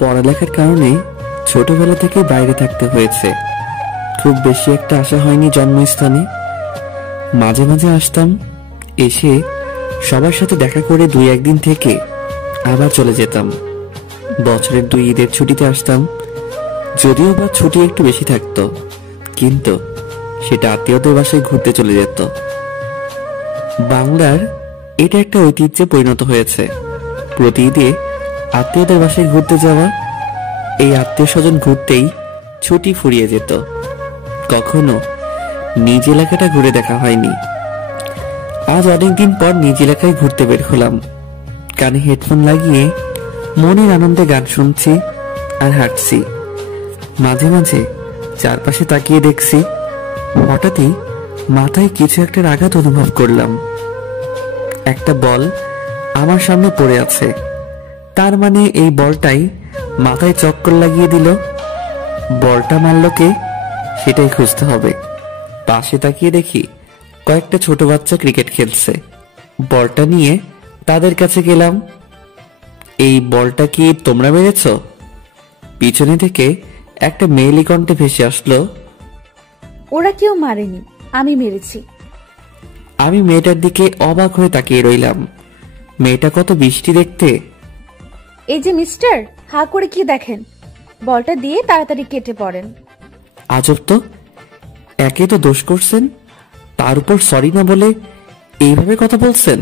পড়ালেখার কারণে ছোটবেলা থেকে বাইরে থাকতে হয়েছে। খুব বেশি একটা আসা হয়নি জন্মস্থানে। মাঝে মাঝে আসতাম, এসে সবার সাথে দেখা করে 2-1 দিন থেকে আবার চলে যেতাম। বছরের 2 ঈদের ছুটিতে আসতাম, যদিও বা ছুটি একটু বেশি থাকতো, কিন্তু সেটা আত্মীয়দের বাসায় ঘুরতে চলে যেত। বাংলার এটা একটা ঐতিহ্যে পরিণত হয়েছে, প্রতি ঈদে আত্মীয়দের বাসায় ঘুরতে যাওয়া। এই আত্মীয় স্বজন ঘুরতেই ছুটি ফুরিয়ে যেত, কখনো নিজ এলাকাটা ঘুরে দেখা হয়নি। আজ অনেকদিন পর নিজ এলাকায় ঘুরতে বের হলাম। কানে হেডফোন লাগিয়ে মনের আনন্দে গান শুনছি আর হাঁটছি। মাঝে মাঝে চারপাশে তাকিয়ে দেখছি, হঠাৎই মাথায় কিছু একটা আঘাত অনুভব করলাম। একটা বল আমার সামনে পড়ে আছে, তার মানে এই বলটাই মাথায় চক্কর লাগিয়ে দিল। বলটা মারল কে, সেটাই খুঁজতে হবে। পাশে তাকিয়ে দেখি কয়েকটা ছোট বাচ্চা ক্রিকেট খেলছে। বলটা নিয়ে তাদের কাছে গেলাম। এই বলটা কি তোমরা মেরেছ? পিছনে থেকে একটা মেয়েলি কণ্ঠে ভেসে আসলো, ওরা কেউ মারেনি, আমি মেরেছি। আমি মেয়েটার দিকে অবাক হয়ে তাকিয়ে রইলাম। মেয়েটা কত বৃষ্টি দেখতে। এই যে মিস্টার, হা করে কি দেখেন? বলটা দিয়ে তাড়াতাড়ি কেটে পড়েন। আজব তো, একে তো দোষ করছেন, তার উপর সরি না বলে এইভাবে কথা বলছেন।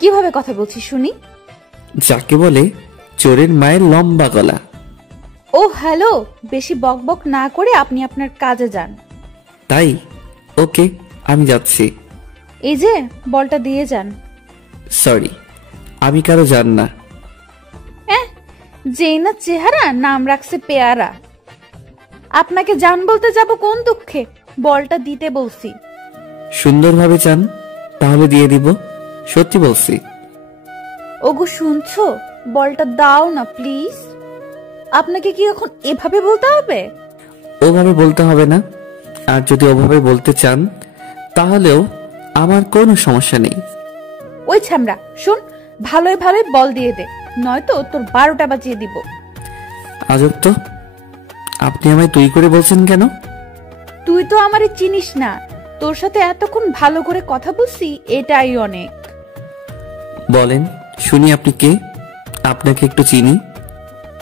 কিভাবে কথা বলছি শুনি? যাকে বলে চোরের মায়ের লম্বা গলা। ও হ্যালো, বেশি বকবক না করে আপনি আপনার কাজে যান। তাই? ওকে, আমি যাচ্ছি। এই যে বলটা দিয়ে যান। সরি, আমি কারো জান না। যেই না চেহারা, নাম রাখছে পেয়ারা। আপনাকে জান বলতে যাব কোন দুঃখে? বলটা দিতে বলছি। সুন্দরভাবে চান, তাহলে দিয়ে দিব, সত্যি বলছি। ওগো শুনছো, বলটা দাও না প্লিজ। আপনাকে কি এখন এভাবে বলতে হবে? ওভাবে বলতে হবে না, আর যদি ওভাবে বলতে চান তাহলেও আমার কোনো সমস্যা নেই। ওই ছ্যামড়া শুন, ভালোই ভালোই বল দিয়ে দে, নয়তো তোর 12টা বাজিয়ে দিব। আজব তো, আপনি আমায় তুই করে বলছেন কেন? তুই তো আমারে চিনিস না, তোর সাথে এতক্ষণ ভালো করে কথা বলছি, এটাই অনেক। বলেন শুনি, আপনি কে? আপনাকে একটু চিনি।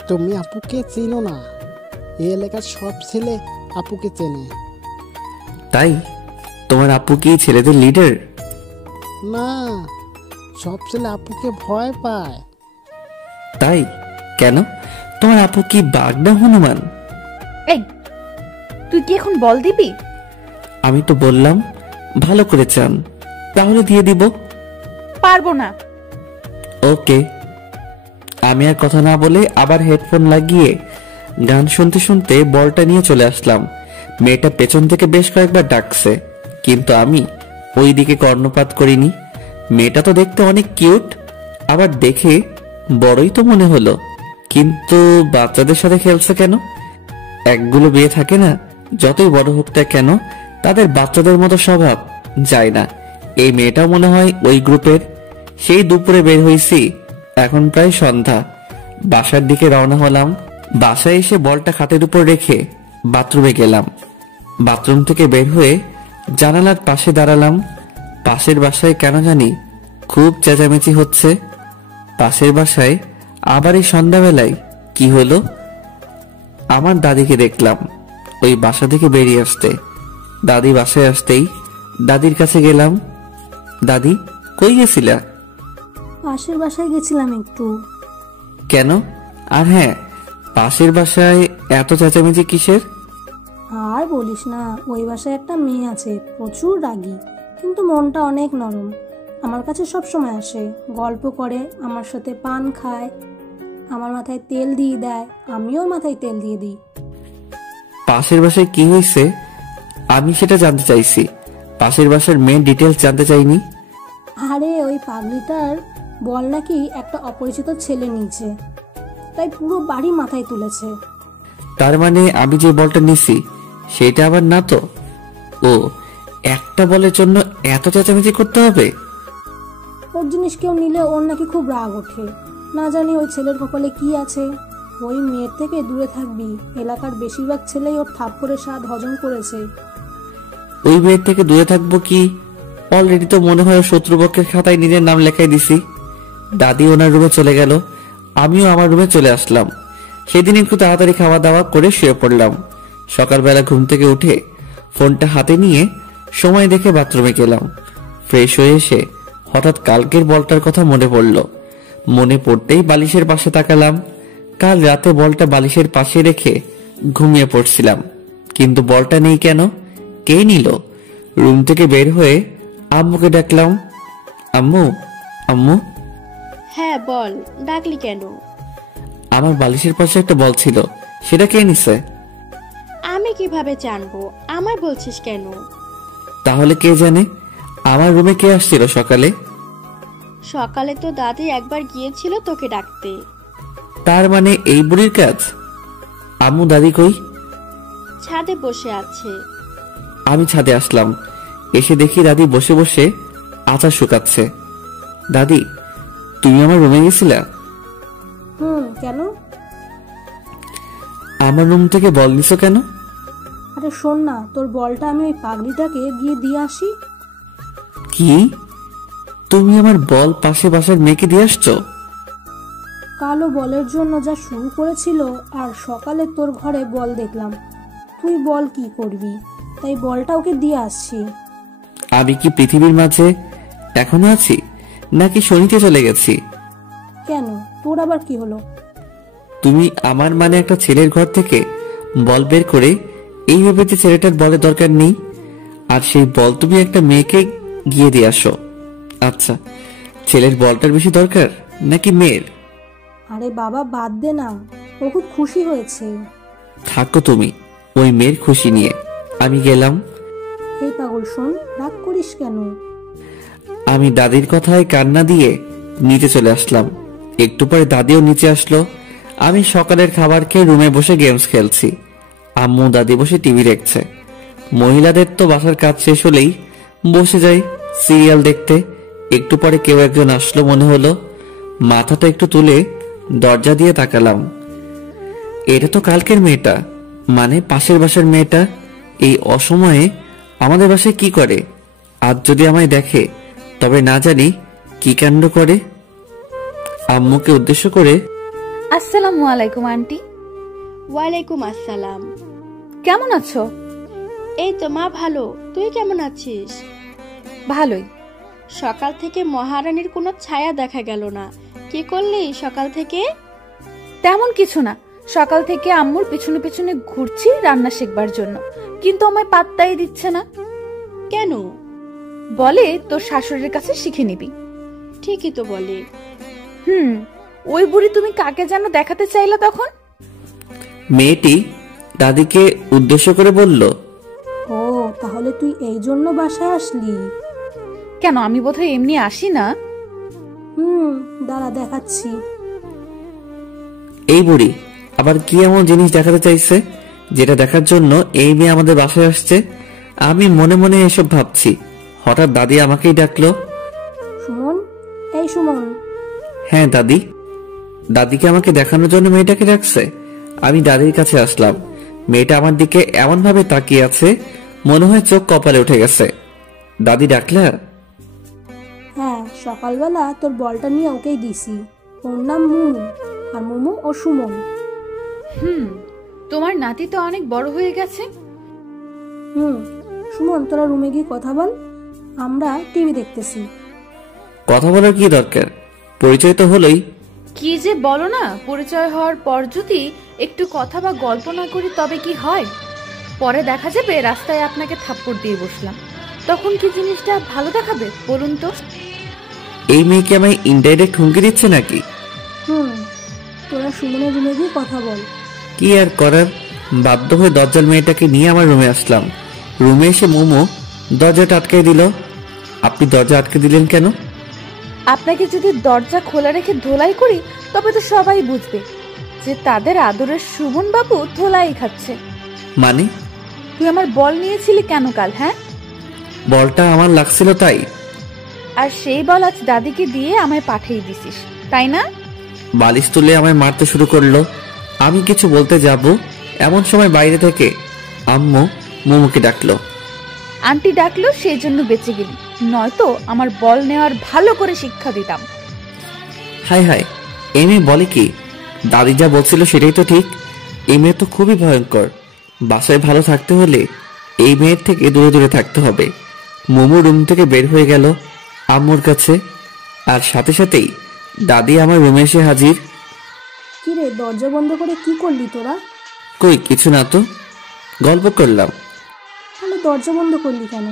তুমি আপুকে চিনো না? এই এলাকার সব ছেলে আপুকে চেনে। তাই? তোমার আপু কি ছেলেদের লিডার? না, সব ছেলে আপুকে ভয় পায়। তাই? কেন? তোমার আপু কি বাঘ না হনুমান? এই, তুই কি এখন বল দিবি? আমি তো বললাম ভালো করে চান, তাহলে দিয়ে দিব। পারবো না। ওকে। আমি আর কথা না বলে আবার হেডফোন লাগিয়ে গান শুনতে শুনতে বলটা নিয়ে চলে আসলাম। মেয়েটা পেছন থেকে বেশ কয়েকবার ডাকছে, কিন্তু আমি ওই দিকে কর্ণপাত করিনি। মেয়েটা তো দেখতে অনেক কিউট, আবার দেখে বড়ই তো মনে হলো, কিন্তু বাচ্চাদের সাথে খেলছে কেন? একগুলো বিয়ে থাকে না, যতই বড় হোক না কেন তাদের বাচ্চাদের মতো স্বভাব যায় না। এই মেয়েটাও মনে হয় ওই গ্রুপের। সেই দুপুরে বের হয়েছি, এখন প্রায় সন্ধ্যা। বাসার দিকে রওনা হলাম। বাসায় এসে বলটা খাটের উপর রেখে বাথরুমে গেলাম। বাথরুম থেকে বের হয়ে জানালার পাশে দাঁড়ালাম। পাশের বাসায় কেন জানি খুব চেঁচামেচি হচ্ছে। পাশের বাসায় আবার এই সন্ধ্যাবেলায় কি হলো? আমার দাদিকে দেখলাম ওই বাসা থেকে বেরিয়ে আসতে। দাদি বাসায় আসতেই দাদির কাছে গেলাম। দাদি, কই গেছিলা? পাশের বাসায় গেছিলাম একটু। কেন? আর হ্যাঁ, পাশের বাসায় এত চেঁচামেচি কিসের? আর বলিস না, ওই বাসায় একটা মেয়ে আছে, প্রচুর রাগী, কিন্তু মনটা অনেক নরম। আমার কাছে সব সময় আসে, গল্প করে, আমার সাথে পান খায়, আমার মাথায় তেল দিয়ে দেয়, আমিও মাথায় তেল দিয়ে দিই। পাশের বাসায় কি হয়েছে আমি সেটা জানতে চাইছি, পাশের বাসার মেন ডিটেলস জানতে চাইনি। আরে ওই পাগলিটার বল নাকি একটা অপরিচিত ছেলে নিয়েছে, তাই পুরো বাড়ি মাথায় তুলেছে। তার মানে আমি যে বলটা নিছি সেটা আবার না তো? ও, একটা বলের জন্য এত চেঁচামেচি করতে হবে? ওর জিনিস কেউ নিলে ওর নাকি খুব রাগ ওঠে, না জানি ওই ছেলের কপালে কি আছে। ওই মেয়ের থেকে দূরে থাকবি। এলাকার বেশিরভাগ ছেলেই ওর থাপ্পড়ের স্বাদ হজম করেছে। ওই মেয়ের থেকে দূরে থাকবো কি? অলরেডি তো মনে হয় শত্রুপক্ষের খাতায় নিজের নাম লেখাই দিছি। দাদি ওনার রুমে চলে গেল, আমিও আমার রুমে চলে আসলাম। সেদিন একটু তাড়াতাড়ি খাওয়া দাওয়া করে শুয়ে পড়লাম। সকালবেলা ঘুম থেকে উঠে ফোনটা হাতে নিয়ে সময় দেখে বাথরুমে গেলাম। ফ্রেশ হয়ে এসে হঠাৎ কালকের বলটার কথা মনে পড়ল। মনে পড়তেই বালিশের পাশে তাকালাম। কাল রাতে বলটা বালিশের পাশে রেখে ঘুমিয়ে পড়ছিলাম, কিন্তু বলটা নেই কেন? কে নিল? রুম থেকে বের হয়ে আম্মুকে ডাকলাম, আম্মু আম্মু। হ্যাঁ বল, ডাকলি কেন? আমার বালিশের পাশে একটা বল ছিল, সেটা কে নিছে? আমি কিভাবে জানবো? আমার বলছিস কেন? তাহলে কে জানে? আমার রুমে কে আসছিল সকালে? সকালে তো দাদি একবার গিয়েছিল তোকে ডাকতে। তার মানে এই বুড়ির কাজ? আম্মু দাদি কই? ছাদে বসে আছে। আমি ছাদে আসলাম, এসে দেখি দাদি বসে বসে আচার শুকাচ্ছে। দাদি, তুমি আমার রুমে গেছিলা? কেন? আমার রুম থেকে বল নিছো কেন? আরে শোন না, তোর বলটা আমি ওই পাগলিটাকে গিয়ে দিয়ে আসি। কি? তুমি আমার বল পাশে বাসার মেয়েকে দিয়ে আসছো? কালো বলের জন্য যা শুরু করেছিল, আর সকালে তোর ঘরে বল দেখলাম। তুই বল কি করবি, তাই বলটা ওকে দিয়ে আসছি। আমি কি পৃথিবীর মাঝে এখনো আছি, নাকি শনিতে চলে গেছি? কেন, তোর আবার কি হলো? তুমি আমার মানে একটা ছেলের ঘর থেকে বল বের করে এই ভেবে যে ছেলেটার বলের দরকার নেই, আর সেই বল তুমি একটা মেয়েকে গিয়ে দিয়ে আসো। আচ্ছা, ছেলের বলটার বেশি দরকার নাকি মেয়ের? আরে বাবা বাদ দে না, ও খুব খুশি হয়েছে। থাকো তুমি ওই মেয়ের খুশি নিয়ে, আমি গেলাম। এই পাগল শোন, রাগ করিস কেন? আমি দাদির কথায় কান্না দিয়ে নিচে চলে আসলাম। একটু পরে দাদিও নিচে আসলো। আমি সকালের খাবার খেয়ে রুমে বসে গেমস খেলছি। আম্মু দাদি বসে টিভি দেখছে। মহিলাদের তো বাসার কাজ শেষ হলেই বসে যায় সিরিয়াল দেখতে। একটু পরে কেউ একজন আসলো মনে হলো। মাথাটা একটু তুলে দরজা দিয়ে তাকালাম। এটা তো কালকের মেয়েটা, মানে পাশের বাসার মেয়েটা। এই অসময়ে আমাদের বাসায় কি করে? আজ যদি আমায় দেখে তবে না জানি কি কাণ্ড করে। আম্মুকে উদ্দেশ্য করে, আসসালামু আলাইকুম আন্টি। ওয়ালাইকুম আসসালাম। কেমন আছো? এই তো মা ভালো, তুই কেমন আছিস? ভালোই। সকাল থেকে মহারানীর কোনো ছায়া দেখা গেল না, কি করলি সকাল থেকে? তেমন কিছু না, সকাল থেকে আম্মুর পিছনে পিছনে ঘুরছি রান্না শিখবার জন্য, কিন্তু আমায় পাত্তাই দিচ্ছে না। কেন? বলে তোর শাশুড়ির কাছে শিখে নিবি। ঠিকই তো বলে। ওই বুড়ি তুমি কাকে যেন দেখাতে চাইলা তখন? মেয়েটি দাদিকে উদ্দেশ্য করে বলল, ও তাহলে তুই এই জন্য বাসায় আসলি? কেন, আমি বোধহয় এমনি আসি না। দাঁড়া দেখাচ্ছি। এই বুড়ি আবার কি এমন জিনিস দেখাতে চাইছে যেটা দেখার জন্য এই মেয়ে আমাদের বাসায় আসছে? আমি মনে মনে এসব ভাবছি, হঠাৎ দাদি আমাকেই ডাকলো। সুমন, এই সুমন। হ্যাঁ দাদি। দাদিকে আমাকে দেখানোর জন্য মেয়েটাকে ডাকছে। আমি দাদির কাছে আসলাম। মেয়েটা আমার দিকে এমন ভাবে তাকিয়ে আছে, মনে হয় চোখ কপালে উঠে গেছে। দাদি ডাকলা? হ্যাঁ, সকালবেলা তোর বলটা নিয়ে ওকেই দিছি। ওর নাম মুমু, আর মুমু ও সুমন। তোমার নাতি তো অনেক বড় হয়ে গেছে। সুমন, তোরা রুমে গিয়ে কথা বল, আমরা টিভি দেখতেছি। কথা বলার কি দরকার, পরিচয় তো হলোই। কি যে বলো না, পরিচয় হওয়ার পর যদি একটু কথা বা গল্প না করি তবে কি হয়? পরে দেখা যাবে রাস্তায় আপনাকে থাপ্পড় দিয়ে বসলাম, তখন কি জিনিসটা ভালো দেখাবে বলুন তো? এই মেয়েকে আমায় ইনডাইরেক্ট হুমকি দিচ্ছে নাকি? তোরা সুমনের রুমে গিয়ে কথা বল। কি আর করার, বাধ্য হয়ে দরজাল মেয়েটাকে নিয়ে আমার রুমে আসলাম। রুমে এসে মোমো দরজাটা আটকে দিল। আপনি দরজা আটকে দিলেন কেন? আপনাকে যদি দরজা খোলা রেখে ধোলাই করি তবে তো সবাই বুঝবে যে তাদের আদরের সুমন বাবু ধোলাই খাচ্ছে। মানে? তুই আমার বল নিয়েছিলি কেন কাল? হ্যাঁ, বলটা আমার লাগছিল তাই। আর সেই বল আজ দাদিকে দিয়ে আমায় পাঠিয়ে দিছিস, তাই না? বালিশ তুলে আমায় মারতে শুরু করলো। আমি কিছু বলতে যাব, এমন সময় বাইরে থেকে আম্মু মোমোকে ডাকলো। আন্টি ডাকলো সেই জন্য বেঁচে গেলি, নয়তো আমার বল নেওয়ার ভালো করে শিক্ষা দিতাম। হাই হাই, এই মেয়ে বলে কি? দাদি যা বলছিল সেটাই তো ঠিক। এই মেয়ে তো খুবই ভয়ঙ্কর। বাসায় ভালো থাকতে হলে এই মেয়ের থেকে দূরে দূরে থাকতে হবে। মোমো রুম থেকে বের হয়ে গেল আম্মুর কাছে, আর সাথে সাথেই দাদি আমার রুমে এসে হাজির। কিরে, দরজা বন্ধ করে কি করলি তোরা? কই কিছু না তো, গল্প করলাম। তাহলে দরজা বন্ধ করলি কেন?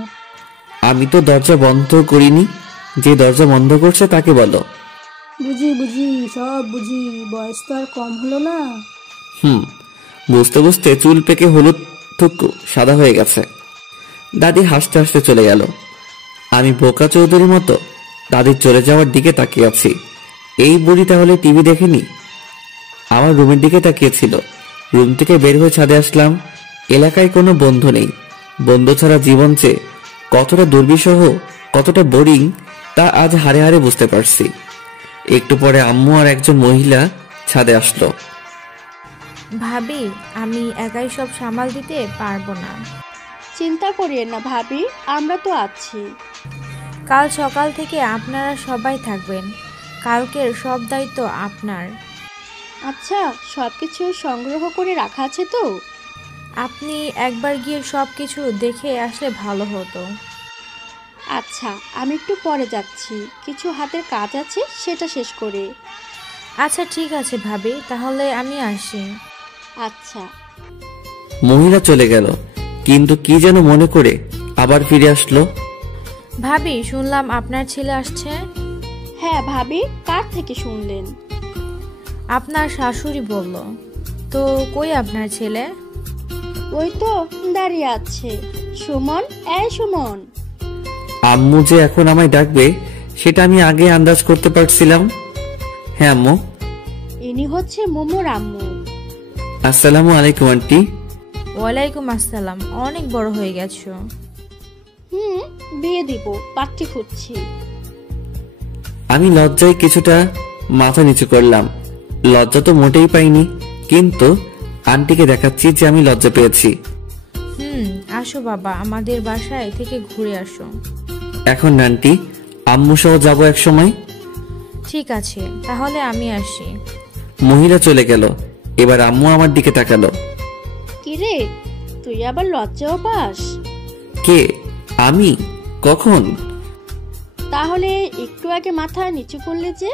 আমি তো দরজা বন্ধ করিনি, যে দরজা বন্ধ করছে তাকে বলো। বুঝি বুঝি, সব বুঝি, বয়স তো আর কম হলো না। বুঝতে বুঝতে চুল পেকে হলুদ থুকু সাদা হয়ে গেছে। দাদি হাসতে হাসতে চলে গেল। আমি বোকা চৌধুরীর মতো দাদির চলে যাওয়ার দিকে তাকিয়ে আছি। এই বুড়ি তাহলে টিভি দেখেনি? আমার রুমের দিকে তাকিয়েছিল। রুম থেকে বের হয়ে ছাদে আসলাম। এলাকায় কোনো বন্ধু নেই। বন্ধু ছাড়া জীবন যে কতটা দুর্বিষহ, কতটা বোরিং, তা আজ হাড়ে হাড়ে বুঝতে পারছি। একটু পরে আম্মু আর একজন মহিলা ছাদে আসলো। ভাবি, আমি একাই সব সামাল দিতে পারবো না। চিন্তা করিয়েন না ভাবি, আমরা তো আছি। কাল সকাল থেকে আপনারা সবাই থাকবেন। কালকের সব দায়িত্ব আপনার। আচ্ছা, সব কিছু সংগ্রহ করে রাখা আছে তো? আপনি একবার গিয়ে সব কিছু দেখে আসলে ভালো হতো। আচ্ছা, আমি একটু পরে যাচ্ছি, কিছু হাতের কাজ আছে, সেটা শেষ করে। আচ্ছা ঠিক আছে ভাবি, তাহলে আমি আসি। আচ্ছা। মহিলা চলে গেল, কিন্তু কি যেন মনে করে আবার ফিরে আসলো। ভাবি, শুনলাম আপনার ছেলে আসছে। হ্যাঁ ভাবি, কার থেকে শুনলেন? আপনার শাশুড়ি বলল। তো কই আপনার ছেলে? ওই তো দাঁড়িয়ে আছে। সুমন, এই সুমন। আম্মু যে এখন আমায় ডাকবে সেটা আমি আগে আন্দাজ করতে পারছিলাম। হ্যাঁ আম্মু। ইনি হচ্ছে মোমোর আম্মু। আসসালামু আলাইকুম আন্টি। ওয়ালাইকুম আসসালাম। অনেক বড় হয়ে গেছো। বিয়ে দিব, পাত্রী খুঁজছি। আমি লজ্জায় কিছুটা মাথা নিচু করলাম। লজ্জা তো মোটেই পাইনি, কিন্তু আন্টিকে দেখাচ্ছি যে আমি লজ্জা পেয়েছি। আসো বাবা, আমাদের বাসায় থেকে ঘুরে আসো। এখন আন্টি, আম্মু সহ যাবো এক সময়। ঠিক আছে, তাহলে আমি আসি। মহিলা চলে গেল। এবার আম্মু আমার দিকে তাকালো। কিরে, তুই আবার লজ্জাও পাস? কে? আমি? কখন? তাহলে একটু আগে মাথা নিচু করলে যে?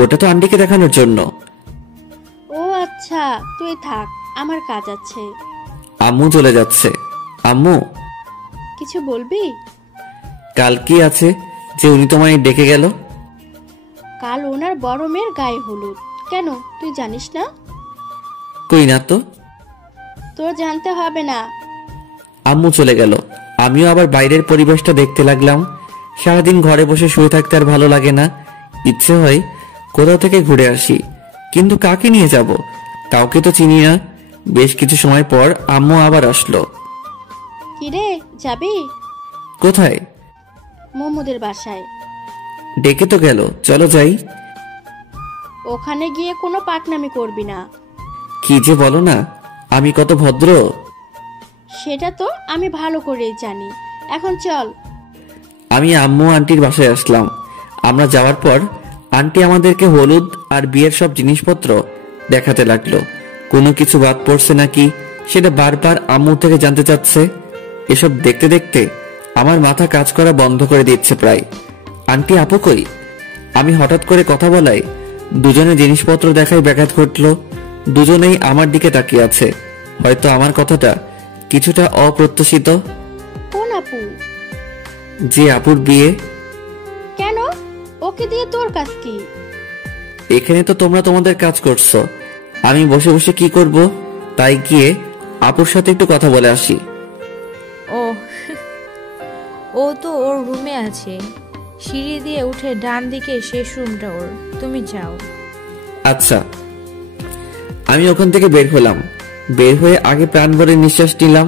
ওটা তো আন্টিকে দেখানোর জন্য। ও আচ্ছা, তুই থাক, আমার কাজ আছে। আম্মু চলে যাচ্ছে। আম্মু, কিছু বলবি? কাল কি আছে যে উনি তোমায় ডেকে গেল? কাল ওনার বড় মেয়ের গায়ে হলুদ। কেন, তুই জানিস না? কই না তো। তোর জানতে হবে না। আম্মু চলে গেল। আমিও আবার বাইরের পরিবেশটা দেখতে লাগলাম। সারাদিন ঘরে বসে শুয়ে থাকতে আর ভালো লাগে না। ইচ্ছে হয় কোথাও থেকে ঘুরে আসি, কিন্তু কাকে নিয়ে যাব? কাউকে তো চিনি না। বেশ কিছু সময় পর আম্মু আবার আসলো। কিরে, যাবি? কোথায়? মোমোদের বাসায়। ডেকে তো গেল, চলো যাই। ওখানে গিয়ে কোনো পাকনামি করবি না। কি যে বলো না, আমি কত ভদ্র। সেটা তো আমি ভালো করেই জানি। এখন চল। আমি আম্মু আন্টির বাসায় আসলাম। আমরা যাওয়ার পর আন্টি আমাদেরকে হলুদ আর বিয়ের সব জিনিসপত্র দেখাতে লাগলো। কোনো কিছু বাদ পড়ছে নাকি সেটা বারবার আম্মু থেকে জানতে চাচ্ছে। এসব দেখতে দেখতে আমার মাথা কাজ করা বন্ধ করে দিচ্ছে প্রায়। আন্টি, আপু কই? আমি হঠাৎ করে কথা বলায় দুজনে জিনিসপত্র দেখায় ব্যাঘাত ঘটলো। দুজনেই আমার দিকে তাকিয়ে আছে। হয়তো আমার কথাটা কিছুটা অপ্রত্যাশিত। কোন আপু? যে আপুর বিয়ে। কেন, ওকে দিয়ে তোর কাজ কি? এখানে তো তোমরা তোমাদের কাজ করছো, আমি বসে বসে কি করব? তাই গিয়ে আপুর সাথে একটু কথা বলে আসি। ও তো ওর রুমে আছে। সিঁড়ি দিয়ে উঠে ডান দিকে শেষ রুমটা ওর। তুমি যাও। আচ্ছা। আমি ওখান থেকে বের হলাম। বের হয়ে আগে প্রাণ ভরে নিঃশ্বাস নিলাম।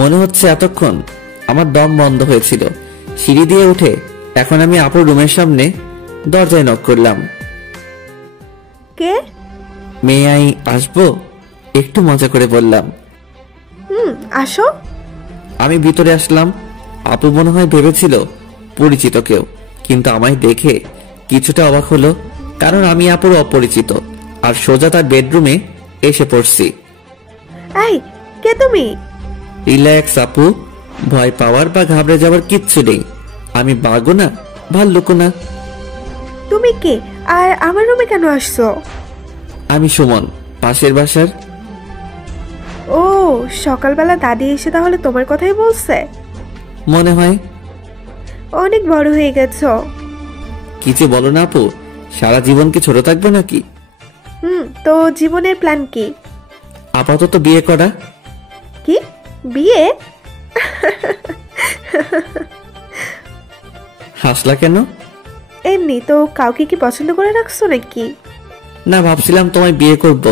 মনে হচ্ছে এতক্ষণ আমার দম বন্ধ হয়েছিল। সিঁড়ি দিয়ে উঠে এখন আমি আপুর রুমের সামনে দরজায় নক করলাম। কে? মেয়ে আই আসবো? একটু মজা করে বললাম। আসো। আমি ভিতরে আসলাম। আপু মনে হয় ভেবেছিল পরিচিত কেউ, কিন্তু আমায় দেখে কিছুটা অবাক হলো, কারণ আমি আপুর অপরিচিত, আর সোজা তার বেডরুমে এসে পড়ছি। এই, কে তুমি? রিল্যাক্স আপু, ভয় পাওয়ার বা ঘাবড়ে যাওয়ার কিচ্ছু নেই। আমি বাঘও না, ভাল্লুকও না। তুমি কে, আর আমার রুমে কেন আসছো? আমি সুমন, পাশের বাসার। ও, সকালবেলা দাদি এসে তাহলে তোমার কথাই বলছে? মনে হয়। অনেক বড় হয়ে গেছো। কিছু বলো না আপু, সারা জীবন কি ছোট থাকবো নাকি? তো জীবনের প্ল্যান কি? আপাতত বিয়ে করা। কি, বিয়ে? হাসলা কেন? এমনি তো। কাউকে কি পছন্দ করে রাখছো নাকি? না, ভাবছিলাম তোমায় বিয়ে করব,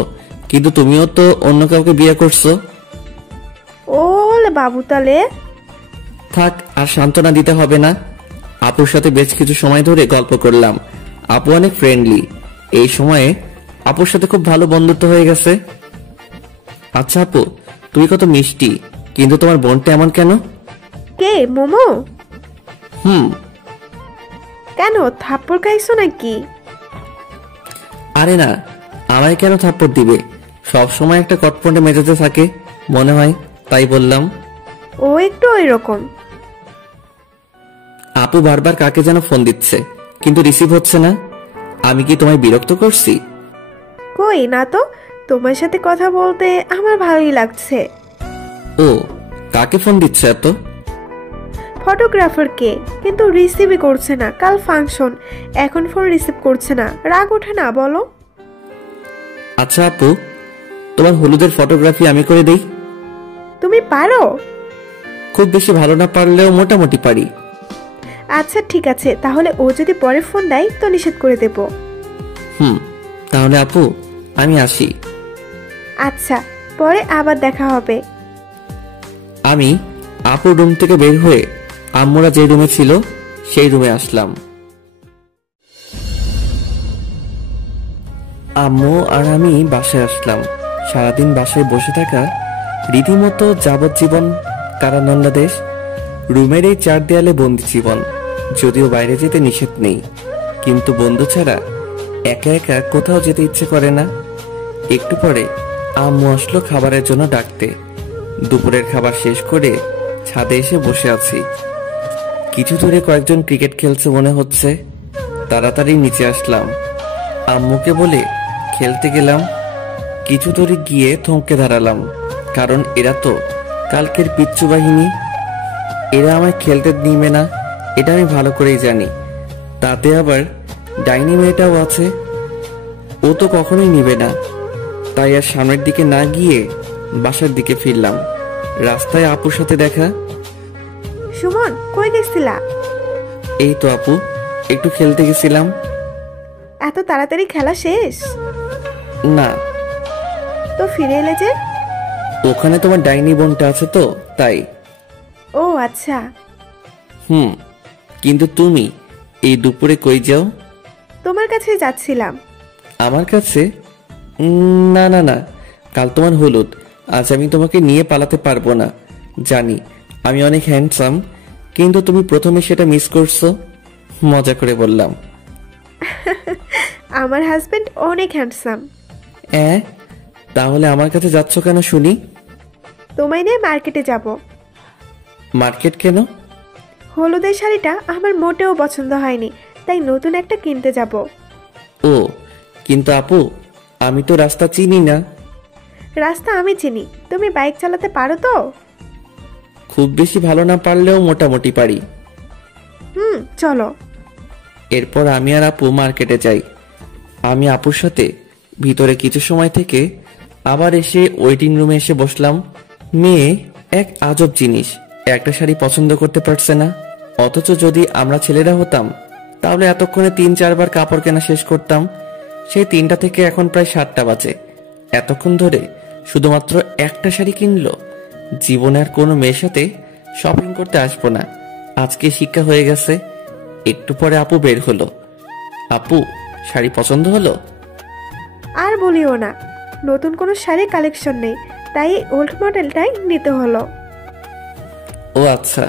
কিন্তু তুমিও তো অন্য কাউকে বিয়ে করছো। ওলে বাবু, তালে থাক, আর সান্ত্বনা দিতে হবে না। আপুর সাথে বেশ কিছু সময় ধরে গল্প করলাম। আপু অনেক ফ্রেন্ডলি। এই সময়ে আপুর সাথে খুব ভালো বন্ধুত্ব হয়ে গেছে। আচ্ছা আপু, তুমি কত মিষ্টি, কিন্তু তোমার বোনটা এমন কেন? কে, মোমো? হুম। কেন, থাপ্পড় খাইছো নাকি? আরে না, আমায় কেন থাপ্পড় দিবে? সব সময় একটা কটপটে মেজাজে থাকে মনে হয়, তাই বললাম। ও একটু ওই রকম। আপু বারবার কাকে যেন ফোন দিচ্ছে, কিন্তু রিসিভ হচ্ছে না। আমি কি তোমায় বিরক্ত করছি? কই না তো, তোমার সাথে কথা বলতে আমার ভালোই লাগছে। ও, কাকে ফোন দিচ্ছে এত? ফটোগ্রাফারকে, কিন্তু রিসিভই করছে না। কাল ফাংশন, এখন ফোন রিসিভ করছে না। রাগ ওঠে না বলো? আচ্ছা আপু, তোমার হলুদের ফটোগ্রাফি আমি করে দেই। তুমি পারো? খুব বেশি ভালো না পারলেও মোটামুটি পারি। আচ্ছা ঠিক আছে, তাহলে ও যদি পরে ফোন দেয় তো নিষেধ করে দেব। তাহলে আপু আমি আসি। আচ্ছা, পরে আবার দেখা হবে। আমি আপুর রুম থেকে বের হয়ে আম্মুরা যে রুমে ছিল সেই রুমে আসলাম। আম্মু আর আমি বাসায় আসলাম। সারাদিন বাসায় বসে থাকা রীতিমতো যাবজ্জীবন কারাদণ্ডাদেশ। রুমের এই 4 দেয়ালে বন্দি জীবন। যদিও বাইরে যেতে নিষেধ নেই, কিন্তু বন্ধু ছাড়া একা একা কোথাও যেতে ইচ্ছে করে না। একটু পরে আম্মু আসলো খাবারের জন্য ডাকতে। দুপুরের খাবার শেষ করে ছাদে এসে বসে আছি। কিছু দূরে কয়েকজন ক্রিকেট খেলছে মনে হচ্ছে। তাড়াতাড়ি নিচে আসলাম। আম্মুকে বলে খেলতে গেলাম। কিছু দূরে গিয়ে থমকে দাঁড়ালাম, কারণ এরা তো কালকের পিচ্চু বাহিনী। এরা আমায় খেলতে নিবে না, এটা আমি ভালো করেই জানি। তাতে আবার ডাইনি মেয়েটাও আছে, ও তো কখনোই নিবে না। তাই আর সামনের দিকে না গিয়ে বাসার দিকে ফিরলাম। রাস্তায় আপুর সাথে দেখা। সুমন, কই গেছিলা? এই তো আপু, একটু খেলতে গেছিলাম। এত তাড়াতাড়ি খেলা শেষ? না। তো ফিরে এলে যে? ওখানে তোমার ডাইনি বোনটা আছে তো, তাই। ও আচ্ছা। কিন্তু তুমি এই দুপুরে কই যাও? তোমার কাছে যাচ্ছিলাম। আমার কাছে? না না না, কাল তোমার হলুদ, আজ আমি তোমাকে নিয়ে পালাতে পারবো না। জানি আমি অনেক হ্যান্ডসাম, কিন্তু তুমি প্রথমে সেটা মিস করছো। মজা করে বললাম। আমার হাজবেন্ড অনেক হ্যান্ডসাম। তাহলে আমার কাছে যাচ্ছ কেন শুনি? তোমায় নিয়ে মার্কেটে যাব। মার্কেট কেন? হলুদের শাড়িটা আমার মোটেও পছন্দ হয়নি, তাই নতুন একটা কিনতে যাব। ও, কিন্তু আপু আমি তো রাস্তা চিনি না। রাস্তা আমি চিনি। তুমি বাইক চালাতে পারো তো? খুব বেশি ভালো না পারলেও মোটামুটি পারি। চলো। এরপর আমি আর আপু মার্কেটে যাই। আমি আপুর সাথে ভিতরে কিছু সময় থেকে আবার এসে ওয়েটিং রুমে এসে বসলাম। মেয়ে এক আজব জিনিস, একটা শাড়ি পছন্দ করতে পারছে না। অথচ যদি আমরা ছেলেরা হতাম তাহলে এতক্ষণে 3-4 বার কাপড় কেনা শেষ করতাম। সেই 3টা থেকে এখন প্রায় 7টা বাজে। এতক্ষণ ধরে শুধুমাত্র একটা শাড়ি কিনলো। জীবনে আর কোনো মেয়ের সাথে শপিং করতে আসবো না, আজকে শিক্ষা হয়ে গেছে। একটু পরে আপু বের হলো। আপু, শাড়ি পছন্দ হলো? আর বলিও না, নতুন কোনো শাড়ি কালেকশন নেই, তাই ওল্ড মডেলটাই নিতে হলো। ও আচ্ছা,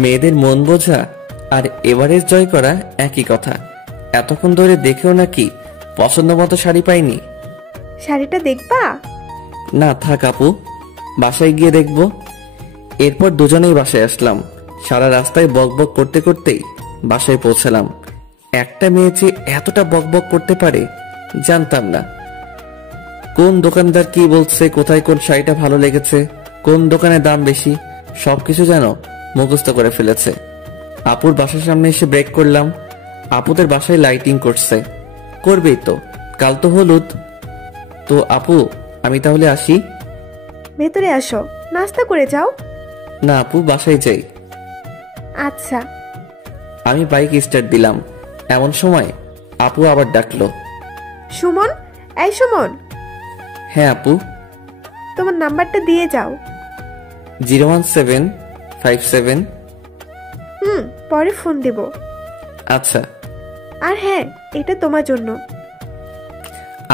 মেয়েদের মন বোঝা আর এভারেজ জয় করা একই কথা। এতক্ষণ ধরে দেখেও নাকি পছন্দ মতো শাড়ি পাইনি? শাড়িটা দেখবা? না থাক আপু, বাসায় গিয়ে দেখব। এরপর দুজনেই বাসায় আসলাম। সারা রাস্তায় বকবক করতে করতেই বাসায় পৌঁছালাম। একটা মেয়ে যে এতটা বকবক করতে পারে জানতাম না। কোন দোকানদার কি বলছে, কোথায় কোন শাড়িটা ভালো লেগেছে, কোন দোকানে দাম বেশি, সবকিছু যেন মুখস্থ করে ফেলেছে। আপুর বাসার সামনে এসে ব্রেক করলাম। আপুদের বাসায় লাইটিং করছে, করবেই তো, কাল তো হলুদ। তো আপু আমি তাহলে আসি? ভেতরে আসো, নাস্তা করে যাও। না আপু, বাসায় যাই। আচ্ছা। আমি বাইক স্টার্ট দিলাম, এমন সময় আপু আবার ডাকলো। সুমন, এই সুমন, হ্যাঁ আপু। তোমার নাম্বারটা দিয়ে যাও। 01757। পরে ফোন দেব। আচ্ছা। আর হ্যাঁ, এটা তোমার জন্য।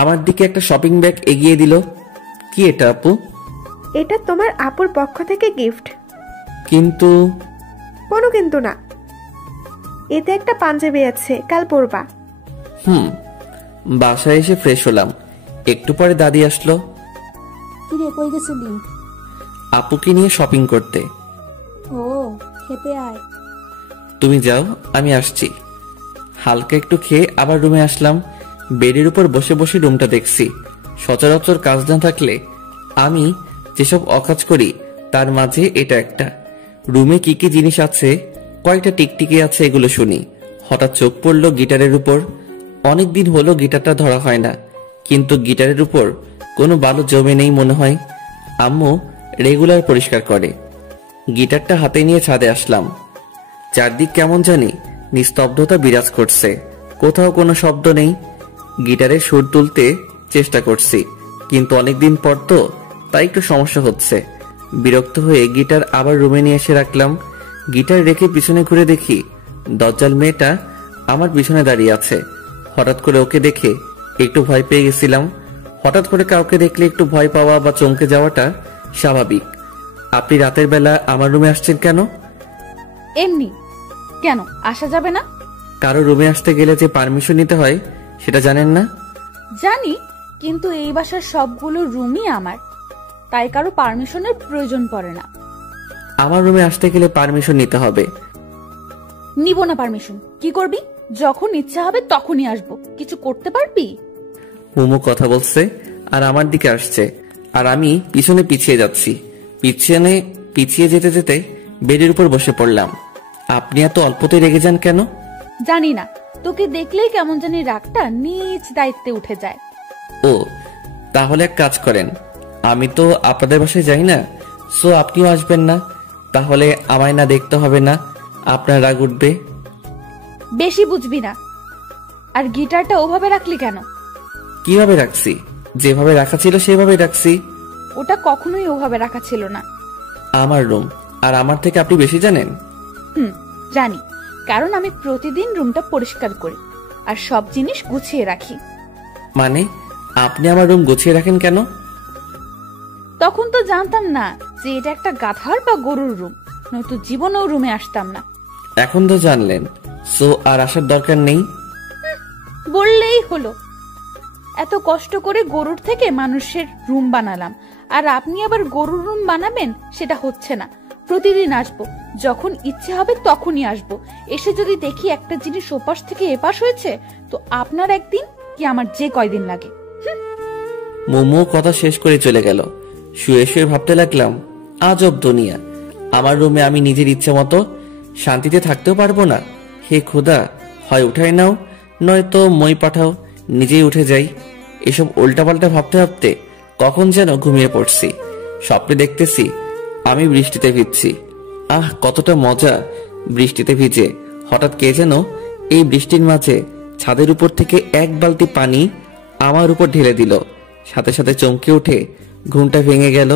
আমার দিকে একটা শপিং ব্যাগ এগিয়ে দিল। কি এটা আপু? এটা তোমার আপুর পক্ষ থেকে গিফট। কিন্তু কোনো কিন্তু না, এতে একটা পাঞ্জাবি আছে, কাল পরবা। বাসায় এসে ফ্রেশ হলাম। একটু পরে দাদি আসলো। কিরে, কই গেছিলি? আপুকে নিয়ে শপিং করতে। ও, খেতে আয়। তুমি যাও, আমি আসছি। হালকা একটু খেয়ে আবার রুমে আসলাম। বেডের উপর বসে বসে রুমটা দেখছি। সচরাচর কাজ না থাকলে আমি যেসব অকাজ করি তার মাঝে এটা একটা। রুমে কি কি জিনিস আছে, কয়টা টিকটিকি আছে, এগুলো শুনি। হঠাৎ চোখ পড়লো গিটারের উপর। অনেকদিন হলো গিটারটা ধরা হয় না, কিন্তু গিটারের উপর কোনো বালু জমে নেই মনে হয়। আম্মু রেগুলার পরিষ্কার করে। গিটারটা হাতে নিয়ে ছাদে আসলাম। চারদিক কেমন জানি নিস্তব্ধতা বিরাজ করছে, কোথাও কোনো শব্দ নেই। গিটারের সুর তুলতে চেষ্টা করছি, কিন্তু অনেকদিন পর তো, তাই একটু সমস্যা হচ্ছে। বিরক্ত হয়ে গিটার আবার রুমে নিয়ে এসে রাখলাম। গিটার রেখে পিছনে ঘুরে দেখি দজ্জাল মেয়েটা আমার পিছনে দাঁড়িয়ে আছে। হঠাৎ করে ওকে দেখে একটু ভয় পেয়ে গেছিলাম। হঠাৎ করে কাউকে দেখলে একটু ভয় পাওয়া বা চমকে যাওয়াটা স্বাভাবিক। আপনি রাতের বেলা আমার রুমে আসছেন কেন? এমনি। কেন আসা যাবে না? কারো রুমে আসতে গেলে যে পারমিশন নিতে হয় সেটা জানেন না? জানি, কিন্তু এই বাসার সবগুলো রুমই আমার, তাই কারো পারমিশনের প্রয়োজন পড়ে না। আমার রুমে আসতে গেলে পারমিশন নিতে হবে। নিব না পারমিশন। কি করবি? যখন ইচ্ছা হবে তখনই আসবো। কিছু করতে পারবি? মোমো কথা বলছে আর আমার দিকে আসছে, আর আমি পিছনে পিছিয়ে যাচ্ছি। পিছিয়ে যেতে যেতে বেডের উপর বসে পড়লাম। আপনি এত অল্পতে রেগে যান কেন? জানি না, তোকে দেখলেই কেমন জানি রাগটা নিজ দায়িত্বে উঠে যায়। ও, তাহলে এক কাজ করেন, আমি তো আপনাদের বাসায় যাই না, সো আপনিও আসবেন না। তাহলে আমায় না দেখতে হবে না, আপনার রাগ উঠবে। বেশি বুঝবি না। আর গিটারটা ওভাবে রাখলি কেন? কিভাবে রাখছি? যেভাবে রাখা ছিল সেভাবে রাখছি। ওটা কখনোই ওভাবে রাখা ছিল না। আমার রুম, আর আমার থেকে আপনি বেশি জানেন? জানি, কারণ আমি প্রতিদিন রুমটা পরিষ্কার করি আর সব জিনিস গুছিয়ে রাখি। মানে আপনি আমার রুম গুছিয়ে রাখেন কেন? তখন তো জানতাম না যে এটা একটা গাধার বা গরুর রুম, নয়তো জীবনেও রুমে আসতাম না। এখন তো জানলেন, সো আর আসার দরকার নেই। বললেই হলো। এত কষ্ট করে গরুর থেকে মানুষের রুম বানালাম, আর আপনি আবার গরুর রুম বানাবেন? সেটা হচ্ছে না। প্রতিদিন আসবো, যখন ইচ্ছে হবে তখনই আসবো। এসে যদি দেখি একটা জিনিস ওপাশ থেকে এপাশ হয়েছে, তো আপনার একদিন কি আমার যে কয়দিন লাগে। মোমো কথা শেষ করে চলে গেল। শুয়ে শুয়ে ভাবতে লাগলাম, আজব দুনিয়া। আমার রুমে আমি নিজের ইচ্ছে মতো শান্তিতে থাকতেও পারবো না। হে খোদা, হয় উঠায় নাও, নয়তো মই পাঠাও, নিজেই উঠে যাই। এসব উল্টাপাল্টা ভাবতে ভাবতে কখন যেন ঘুমিয়ে পড়ছি। স্বপ্নে দেখতেছি আমি বৃষ্টিতে ভিজছি। আহ, কতটা মজা বৃষ্টিতে ভিজে। হঠাৎ কে যেন এই বৃষ্টির মাঝে ছাদের উপর থেকে এক বালতি পানি আমার উপর ঢেলে দিল। সাথে সাথে চমকে উঠে ঘুমটা ভেঙে গেল।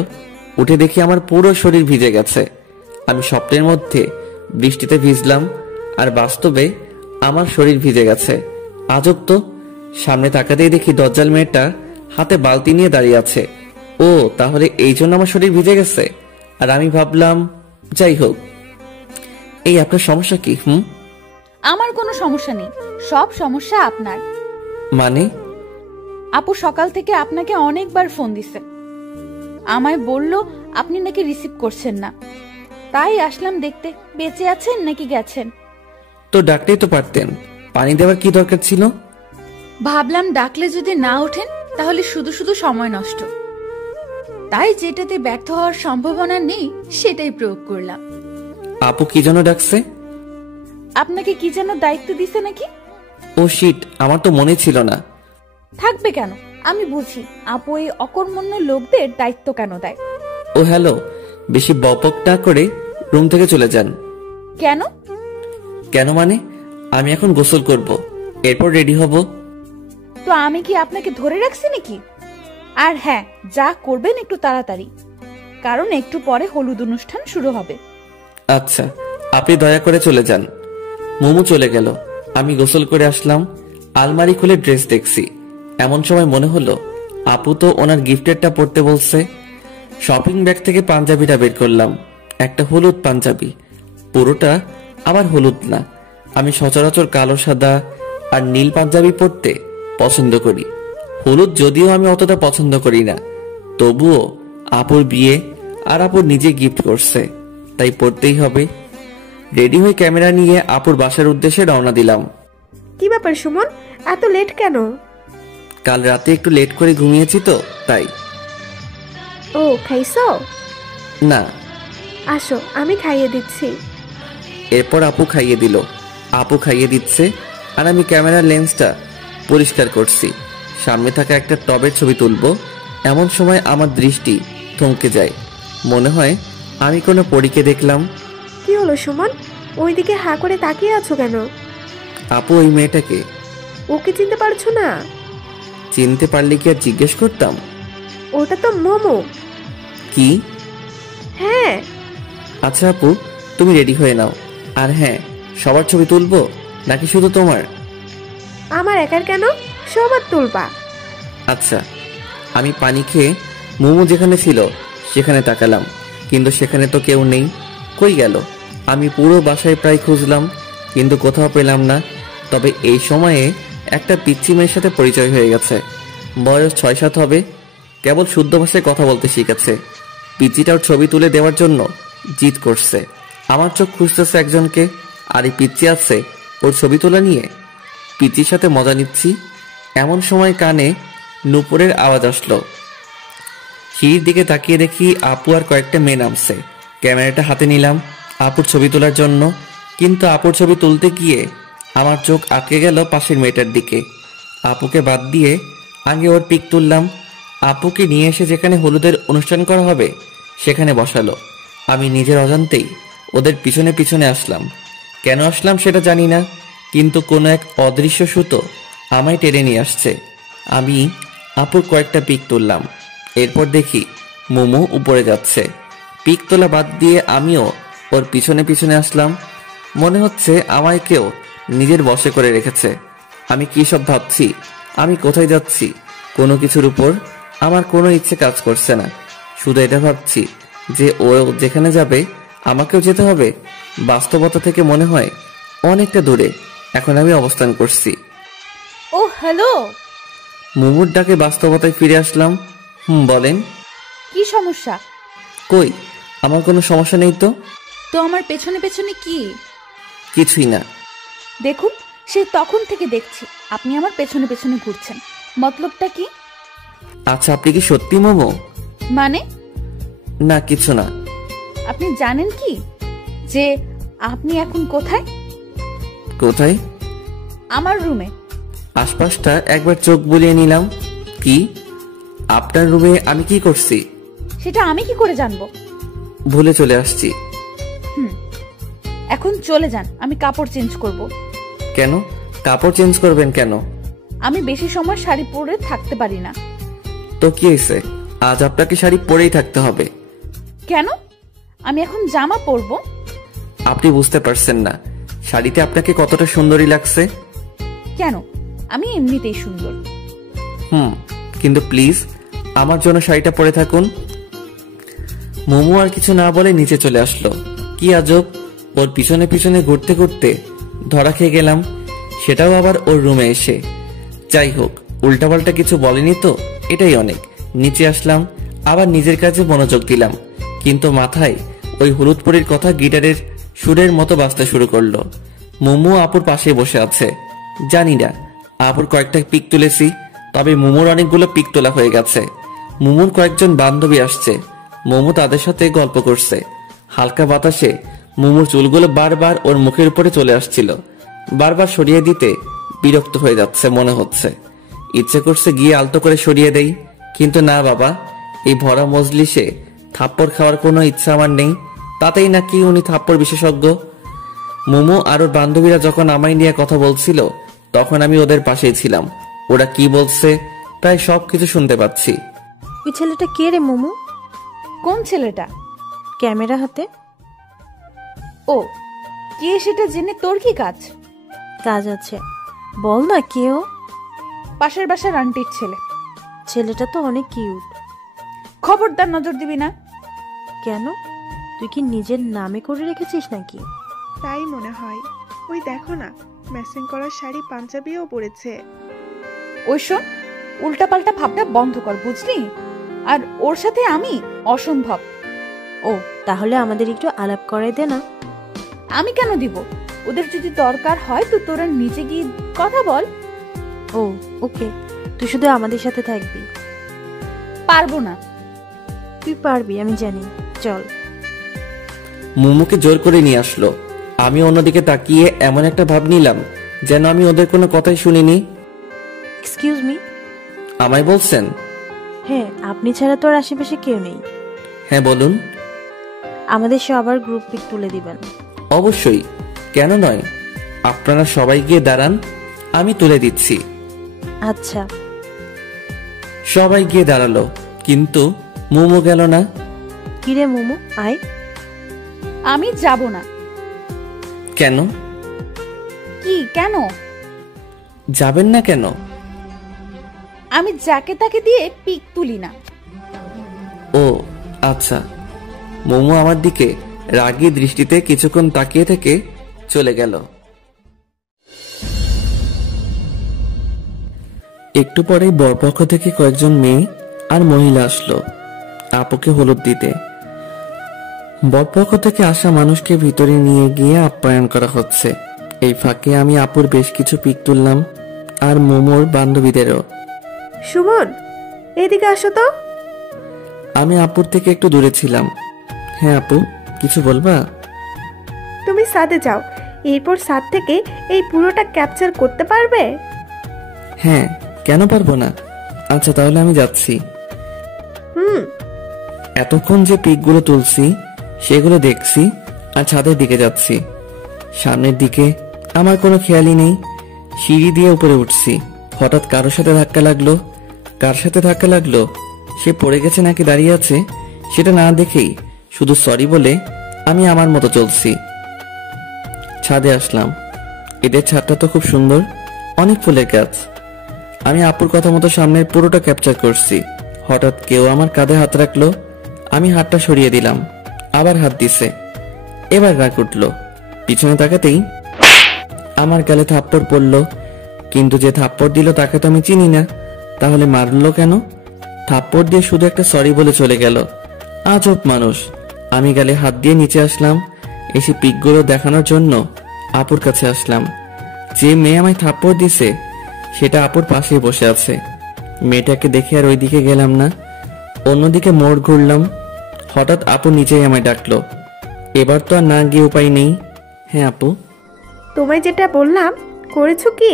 উঠে দেখি আমার পুরো শরীর ভিজে গেছে। আমি স্বপ্নের মধ্যে বৃষ্টিতে ভিজলাম, আর বাস্তবে আমার শরীর ভিজে গেছে। আজব তো, সামনে তাকাতেই দেখি দজ্জাল মেয়েটা হাতে বালতি নিয়ে দাঁড়িয়ে আছে। ও তাহলে এই জন্য আমার শরীর ভিজে গেছে। আর আমি ভাবলাম, যাই হোক। এই আপনার সমস্যা কি? আমার কোনো সমস্যা নেই, সব সমস্যা আপনার। মানে? আপু সকাল থেকে আপনাকে অনেকবার ফোন দিছে, আমায় বলল আপনি নাকি রিসিভ করছেন না, তাই আসলাম দেখতে বেঁচে আছেন নাকি গেছেন। তো ডাকতেই তো পারতেন, পানি দেওয়ার কি দরকার ছিল? ভাবলাম ডাকলে যদি না ওঠেন তাহলে শুধু শুধু সময় নষ্ট, তাই যেটাতে ব্যর্থ হওয়ার সম্ভাবনা নেই সেটাই প্রয়োগ করলাম। আপু কি জন্য ডাকছে? আপনাকে কি যেন দায়িত্ব দিছে নাকি? ও শিট, আমার তো মনে ছিল না। থাকবে কেন, আমি বুঝি আপু এই অকর্মণ্য লোকদের দায়িত্ব কেন দেয়। ও হ্যালো, বেশি বকবক না করে রুম থেকে চলে যান। কেন? কেন মানে, আমি এখন গোসল করব, এরপর রেডি হব। তো আমি কি আপনাকে ধরে রাখছি নাকি? আর হ্যাঁ, যা করবেন একটু তাড়াতাড়ি, কারণ একটু পরে হলুদ অনুষ্ঠান শুরু হবে। আচ্ছা, আপনি দয়া করে চলে যান। মোমো চলে গেল, আমি গোসল করে আসলাম। আলমারি খুলে ড্রেস দেখছি, এমন সময় মনে হলো আপু তো ওনার গিফটেরটা পড়তে বলছে। শপিং ব্যাগ থেকে পাঞ্জাবিটা বের করলাম, একটা হলুদ পাঞ্জাবি, পুরোটা আবার হলুদ না। আমি সচরাচর কালো, সাদা আর নীল পাঞ্জাবি পরতে পছন্দ করি। হলুদ যদিও আমি অতটা পছন্দ করি না, তবুও আপুর বিয়ে আর আপুর নিজে গিফট করছে, তাই পড়তেই হবে। রেডি হয়ে ক্যামেরা নিয়ে আপুর বাসার উদ্দেশ্যে রওনা দিলাম। কি ব্যাপার সুমন, এত লেট কেন? কাল রাতে একটু লেট করে ঘুমিয়েছি তো তাই। ও খাইছো? না। আসো আমি খাইয়ে দিচ্ছি। এরপর আপু খাইয়ে দিল। আপু খাইয়ে দিচ্ছে আর আমি ক্যামেরার লেন্সটা পরিষ্কার করছি, সামনে থাকা একটা টবের ছবি তুলবো। এমন সময় আমার দৃষ্টি থমকে যায়, মনে হয় আমি কোনো পরীকে দেখলাম। কি হলো সুমন, ওইদিকে হা করে তাকিয়ে আছো কেন? আপু ওই মেয়েটাকে। ওকে চিনতে পারছো না? চিনতে পারলে কি আর জিজ্ঞেস করতাম? ওটা তো মোমো। কি? হ্যাঁ। আচ্ছা আপু, তুমি রেডি হয়ে নাও। আর হ্যাঁ, সবার ছবি তুলবো নাকি শুধু তোমার? আমার একার কেন, সবার তুলবা। আচ্ছা। আমি পানি খেয়ে মোমো যেখানে ছিল সেখানে তাকালাম, কিন্তু সেখানে তো কেউ নেই। কই গেল? আমি পুরো বাসায় প্রায় খুঁজলাম, কিন্তু কোথাও পেলাম না। তবে এই সময়ে একটা পিচ্চি মেয়ের সাথে পরিচয় হয়ে গেছে। বয়স 6-7 হবে, কেবল শুদ্ধ ভাষায় কথা বলতে শিখেছে। পিচ্চিটার ছবি তুলে দেওয়ার জন্য জিদ করছে। আমার চোখ খুঁজতেছে একজনকে, আর এই পিচ্চি আছে ওর ছবি তোলা নিয়ে। পিচ্চির সাথে মজা নিচ্ছি, এমন সময় কানে নুপুরের আওয়াজ আসলো। সিঁড়ির দিকে তাকিয়ে দেখি আপু আর কয়েকটা মেয়ে নামছে। ক্যামেরাটা হাতে নিলাম আপুর ছবি তোলার জন্য, কিন্তু আপুর ছবি তুলতে গিয়ে আমার চোখ আটকে গেল পাশের মেয়েটার দিকে। আপুকে বাদ দিয়ে আগে ওর পিক তুললাম। আপুকে নিয়ে এসে যেখানে হলুদের অনুষ্ঠান করা হবে সেখানে বসালো। আমি নিজের অজান্তেই ওদের পিছনে পিছনে আসলাম। কেন আসলাম সেটা জানি না, কিন্তু কোনো এক অদৃশ্য সুতো আমায় টেনে নিয়ে আসছে। আমি আপুর কয়েকটা পিক তুললাম, এরপর দেখি মোমো উপরে যাচ্ছে। পিক তোলা বাদ দিয়ে আমিও ওর পিছনে পিছনে আসলাম। মনে হচ্ছে আমায় কেউ নিজের বশে করে রেখেছে। আমি কি সব ভাবছি, আমি কোথায় যাচ্ছি, কোনো কিছুর উপর আমার কোনো ইচ্ছে কাজ করছে না। শুধু এটা ভাবছি যে ও যেখানে যাবে আমাকেও যেতে হবে। বাস্তবতা থেকে মনে হয় অনেকটা দূরে এখন আমি অবস্থান করছি। ও হ্যালো। মোমোর ডাকে বাস্তবতায় ফিরে আসলাম। বলেন। কি সমস্যা? কই, আমার কোনো সমস্যা নেই তো। তো আমার পেছনে পেছনে কি? কিছুই না। দেখুন, সে তখন থেকে দেখছি আপনি আমার পেছনে পেছনে ঘুরছেন, মতলবটা কি? আচ্ছা, আপনি কি সত্যি মোমো? মানে? না, কিছু না। আপনি জানেন কি যে আপনি এখন কোথায়? কোথায়? আমার রুমে। আশপাশটা একবার চোখ বুলিয়ে নিলাম। কি? আপনার রুমে আমি কি করছি সেটা আমি কি করে জানবো? ভুলে চলে আসছি। এখন চলে যান, আমি কাপড় চেঞ্জ করব। কেন? কাপড় চেঞ্জ করবেন কেন? আমি বেশি সময় শাড়ি পরে থাকতে পারি না। তো কি হয়েছে, আজ আপনাকে শাড়ি পরেই থাকতে হবে। কেন? আমি এখন জামা পরবো। আপনি বুঝতে পারছেন না শাড়িতে আপনাকে কতটা সুন্দরী লাগছে। কেন? আমি এমনিতেই সুন্দর। কিন্তু প্লিজ আমার জন্য শাড়িটা পরে থাকুন। মোমো আর কিছু না বলে নিচে চলে আসলো। কি আজব, ওর পিছনে পিছনে ঘুরতে ঘুরতে ধরা খেয়ে গেলাম, সেটাও আবার ওর রুমে এসে। যাই হোক, উল্টাপাল্টা কিছু বলেনি তো, এটাই অনেক। নিচে আসলাম, আবার নিজের কাজে মনোযোগ দিলাম, কিন্তু মাথায় ওই হলুদ পরীর কথা গিটারের সুরের মতো বাজতে শুরু করলো। মোমো আপুর পাশে বসে আছে। জানি না আপুর কয়েকটা পিক তুলেছি, তবে মোমোর অনেকগুলো পিক তোলা হয়ে গেছে। মোমোর কয়েকজন বান্ধবী আসছে, মোমো তাদের সাথে গল্প করছে। হালকা বাতাসে মোমোর চুলগুলো বারবার ওর মুখের উপরে চলে আসছিল। বারবার সরিয়ে দিতে বিরক্ত হয়ে যাচ্ছে মনে হচ্ছে। ইচ্ছে করছে গিয়ে আলতো করে সরিয়ে দেই, কিন্তু না বাবা, এই ভরা মজলিসে থাপ্পড় খাওয়ার কোনো ইচ্ছা আমার নেই। তাতেই নাকি উনি থাপ্পড় বিশেষজ্ঞ। মোমো আর ওর বান্ধবীরা যখন আমায় নিয়ে কথা বলছিল, তখন আমি ওদের পাশেই ছিলাম। ওরা কি বলছে প্রায় সবকিছু শুনতে পাচ্ছি। ওই ছেলেটা কে রে মোমো? কোন ছেলেটা? ক্যামেরা হাতে। ও, কে সেটা জেনে তোর কি কাজ? কাজ আছে, বল না কেউ। পাশের বাসার আন্টির ছেলে। ছেলেটা তো অনেক কিউট। খবরদার নজর দিবি না। কেন, তুই কি নিজের নামে করে রেখেছিস নাকি? তাই মনে হয়। ওই দেখো না, ম্যাচিং করা শাড়ি পাঞ্জাবিও পরেছে। ওই শোন, উল্টাপাল্টা ভাবটা বন্ধ কর, বুঝলি? আর ওর সাথে আমি অসম্ভব। ও, তাহলে আমাদের একটু আলাপ করাই দে না। আমি কেন দিব? ওদের যদি দরকার হয় তো তোরা নিচে গিয়ে কথা বল। ও ওকে, তুই শুধু আমাদের সাথে থাকবি। পারবো না। তুই পারবি, আমি জানি, চল। মোমোকে জোর করে নিয়ে আসলো। আমি অন্যদিকে তাকিয়ে এমন একটা ভাব নিলাম যেন আমি ওদের কোনো কথাই শুনিনি। Excuse me. আমায় বলছেন? হ্যাঁ, আপনি ছাড়া তোর আশেপাশে কেউ নেই। হ্যাঁ বলুন। আমাদের সবার গ্রুপ পিক তুলে দিবেন। অবশ্যই, কেন নয়। আপনারা সবাই গিয়ে দাঁড়ান, আমি তুলে দিচ্ছি। আচ্ছা। সবাই গিয়ে দাঁড়ালো, কিন্তু মোমো গেল না। কিরে মোমো, আয়। আমি যাব না। কেন? কি কেন? যাবেন না কেন? আমি যাকে তাকে দিয়ে পিক তুলি না। ও আচ্ছা। মোমো আমার দিকে রাগী দৃষ্টিতে কিছুক্ষণ তাকিয়ে থেকে চলে গেল। একটু পরেই বরপক্ষ থেকে কয়েকজন মেয়ে আর মহিলা আসলো আপুকে হলুদ দিতে। বরপক্ষ থেকে আসা মানুষকে ভিতরে নিয়ে গিয়ে আপ্যায়ন করা হচ্ছে। এই ফাঁকে আমি আপুর বেশ কিছু পিক তুললাম, আর মোমোর বান্ধবীদেরও। সুমন, এদিকে আসো তো। আমি আপুর থেকে একটু দূরে ছিলাম। হ্যাঁ আপু, কিছু বলবা? তুমি ছাদে যাও, এরপর ছাদ থেকে এই পুরোটা ক্যাপচার করতে পারবে? হ্যাঁ, কেন পারবো না। আচ্ছা তাহলে আমি যাচ্ছি। এতক্ষণ যে পিকগুলো তুলছি সেগুলো দেখছি আর ছাদের দিকে যাচ্ছি। সামনের দিকে আমার কোনো খেয়ালই নেই। সিঁড়ি দিয়ে উপরে উঠছি, হঠাৎ কারোর সাথে ধাক্কা লাগলো। কার সাথে ধাক্কা লাগলো, সে পড়ে গেছে নাকি দাঁড়িয়ে আছে, সেটা না দেখেই শুধু সরি বলে আমি আমার মতো চলছি। ছাদে আসলাম। এদের ছাদটা তো খুব সুন্দর, অনেক ফুলের গাছ। আমি আপুর কথা মতো সামনের পুরোটা ক্যাপচার করছি। হঠাৎ কেউ আমার কাঁধে হাত রাখলো। আমি হাতটা সরিয়ে দিলাম, আবার হাত দিছে। এবার রাগ উঠলো। পিছনে তাকাতেই আমার গালে থাপ্পড় পড়লো, কিন্তু যে থাপ্পড় দিল তাকে তো আমি চিনি না, তাহলে মারলো কেন? থাপ্পড় দিয়ে শুধু একটা সরি বলে চলে গেল। আজব মানুষ। আমি গালে হাত দিয়ে নিচে আসলাম, এসে পিকগুলো দেখানোর জন্য আপুর কাছে আসলাম। যে মেয়ে আমায় থাপ্পড় দিছে সেটা আপুর পাশেই বসে আছে। মেয়েটাকে দেখে আর ওই দিকে গেলাম না, অন্যদিকে মোড় ঘুরলাম। হঠাৎ আপু নিচেই আমায় ডাকলো। এবার তো আর না গিয়ে উপায় নেই। হ্যাঁ আপু। তোমায় যেটা বললাম করেছো কি?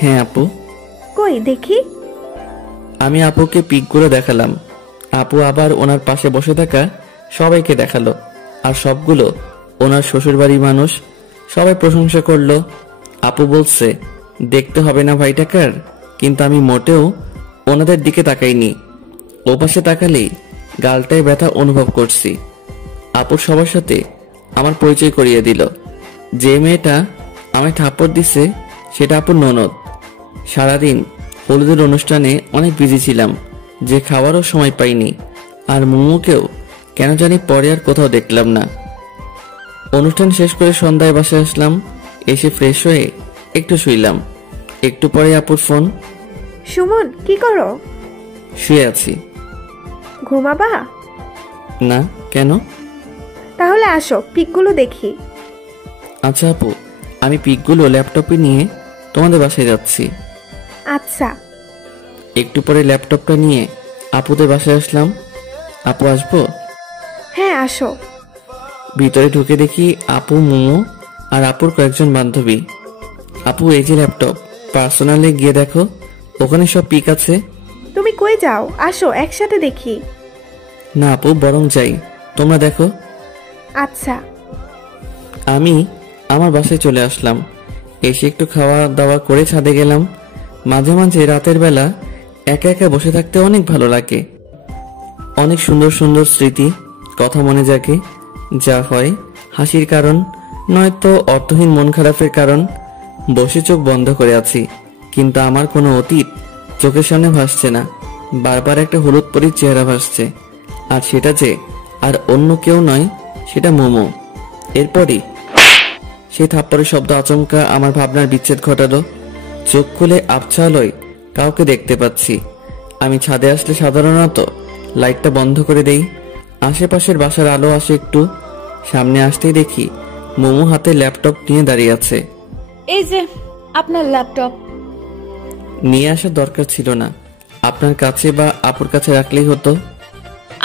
হ্যাঁ আপু। কই দেখি। আমি আপুকে পিকগুলো দেখালাম। আপু আবার ওনার পাশে বসে থাকা সবাইকে দেখালো, আর সবগুলো ওনার শ্বশুরবাড়ির মানুষ। সবাই প্রশংসা করলো। আপু বলছে দেখতে হবে না ভাইটাকার, কিন্তু আমি মোটেও ওনাদের দিকে তাকাইনি। ও পাশে তাকালেই গালটায় ব্যথা অনুভব করছি। আপুর সবার সাথে আমার পরিচয় করিয়ে দিল। যে মেয়েটা আমায় থাপ্পড় দিছে সেটা আপুর ননদ, সারাদিন হলুদের অনুষ্ঠানে অনেক বিজি ছিলাম, যে খাওয়ারও সময় পাইনি। আর মোমোকেও কেন জানি পরে আর কোথাও দেখলাম না। অনুষ্ঠান শেষ করে সন্ধ্যায় বাসায় আসলাম। এসে ফ্রেশ হয়ে একটু শুইলাম। একটু পরে আপুর ফোন। সুমন, কি করো? শুয়ে আছি। ঘুমাবা? না, কেন? তাহলে আসো, পিকগুলো দেখি। আচ্ছা আপু, আমি পিকগুলো ল্যাপটপে নিয়ে তোমাদের বাসায় যাচ্ছি। আচ্ছা। একটু পরে ল্যাপটপটা নিয়ে আপুদের বাসায় আসলাম। আপু আসবো? হ্যাঁ, আসো। ভিতরে ঢুকে দেখি আপু, মোমো আর আপুর কয়েকজন বান্ধবী। আপু, এই যে ল্যাপটপ, পার্সোনালে গিয়ে দেখো, ওখানে সব পিক আছে। তুমি কই যাও? আসো, একসাথে দেখি। না আপু, বরং যাই, তোমরা দেখো। আচ্ছা। আমি আমার বাসায় চলে আসলাম। এসে একটু খাওয়া দাওয়া করে ছাদে গেলাম। মাঝে মাঝে রাতের বেলা একা একা বসে থাকতে অনেক ভালো লাগে। অনেক সুন্দর সুন্দর স্মৃতি, কথা মনে জাগে। যা হয় হাসির কারণ, নয়তো অর্থহীন মন খারাপের কারণ। বসে চোখ বন্ধ করে আছি, কিন্তু আমার কোনো অতীত চোখের সামনে ভাসছে না। বারবার একটা হলুদ পরীর চেহারা ভাসছে, আর সেটা যে আর অন্য কেউ নয়, সেটা মোমো। এরপরই সেই থাপ্পড়ের শব্দ আচমকা আমার ভাবনার বিচ্ছেদ ঘটালো। চোখ খুলে আবছা আলোয় কাউকে দেখতে পাচ্ছি। আমি ছাদে আসলে সাধারণত লাইটটা বন্ধ করে দেই। আশেপাশের বাসার আলো আসে একটু। সামনে আসতেই দেখি মোমো হাতে ল্যাপটপ নিয়ে দাঁড়িয়ে আছে। এই যে আপনার ল্যাপটপ। নিয়ে আসার দরকার ছিল না, আপনার কাছে বা আপুর কাছে রাখলেই হতো।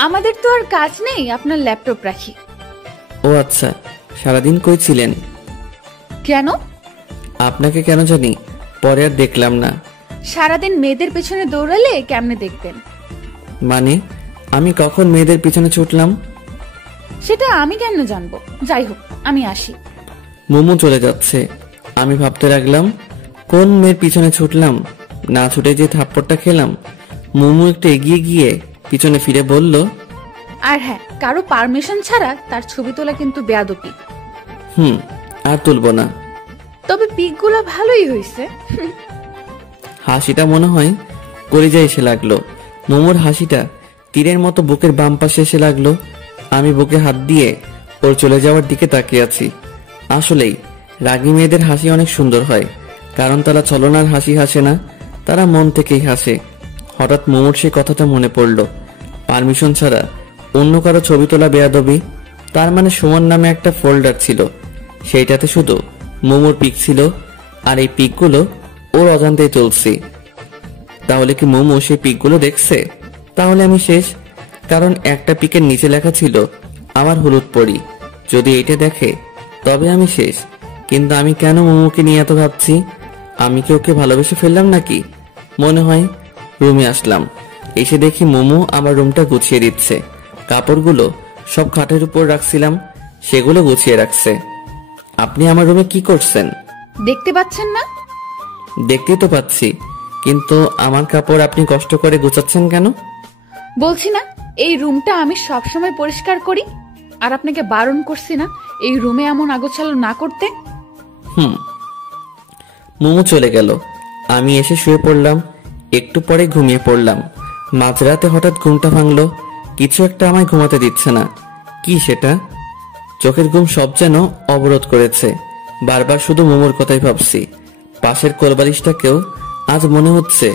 আমাদের তো আর কাজ নেই আপনার ল্যাপটপ রাখি। ও আচ্ছা, সারাদিন কই ছিলেন? কেন? আপনাকে কেন জানি পরে আর দেখলাম না। সারাদিন মেয়েদের পেছনে দৌড়ালে কেমনে দেখবেন? মানে, আমি কখন মেয়েদের পিছনে ছুটলাম? সেটা আমি কেন জানবো? যাই হোক, আমি আসি। মোমো চলে যাচ্ছে। আমি ভাবতে লাগলাম, কোন মেয়ের পিছনে ছুটলাম? না ছুটে যে থাপ্পড়টা খেলাম। মোমো একটু এগিয়ে গিয়ে পিছনে ফিরে বলল, আর হ্যাঁ, কারো পারমিশন ছাড়া তার ছবি তোলা কিন্তু বেয়াদবি। আর তুলব না। তবে পিকগুলো ভালোই হয়েছে। হাসিটা মনে হয় কলিজায় এসে লাগলো। মোমোর হাসিটা তীরের মতো বুকের বাম পাশে এসে লাগলো। আমি বুকে হাত দিয়ে ওর চলে যাওয়ার দিকে তাকিয়ে আছি। আসলেই রাগী মেয়েদের হাসি অনেক সুন্দর হয়, কারণ তারা ছলনার হাসি হাসে না, তারা মন থেকেই হাসে। হঠাৎ মোমোর সেই কথাটা মনে পড়ল, পারমিশন ছাড়া অন্য কারো ছবি তোলা বেয়াদবি। তার মানে সুমন নামে একটা ফোল্ডার ছিল, সেইটাতে শুধু মোমোর পিক ছিল, আর এই পিকগুলো ওর অজান্তেই চলছে। তাহলে কি মোমো সেই পিকগুলো দেখছে? তাহলে আমি শেষ, কারণ একটা পিকের নিচে লেখা ছিল আমার হলুদ পরি। যদি এটা দেখে তবে আমি শেষ। কিন্তু আমি কেন মোমোকে নিয়ে এত ভাবছি? আমি কি ওকে ভালোবেসে ফেললাম নাকি? মনে হয় রুমে আসলাম, এসে দেখি মোমো আমার রুমটা গুছিয়ে দিচ্ছে। কাপড়গুলো সব খাটের উপর রাখছিলাম, সেগুলো গুছিয়ে রাখছে। আপনি আমার রুমে কি করছেন? দেখতে পাচ্ছেন না? দেখতেই তো পাচ্ছি, কিন্তু আমার কাপড় আপনি কষ্ট করে গুছাচ্ছেন কেন? বলছি না, এই রুমটা আমি সবসময় পরিষ্কার করি, আর আপনাকে বারণ করছি না এই রুমে এমন আগোছালো না করতে। মোমো চলে গেল। আমি এসে শুয়ে পড়লাম। একটু পরে ঘুমিয়ে পড়লাম। মাঝরাতে হঠাৎ ঘুমটা ভাঙলো। কিছু একটা আমায় ঘুমাতে দিচ্ছে না। কি সেটা? চোখের ঘুম সব যেন অবরোধ করেছে। বারবার শুধু মোমোর কথাই ভাবছি। পাশের কোলবালিশটাকেও আজ মনে হচ্ছে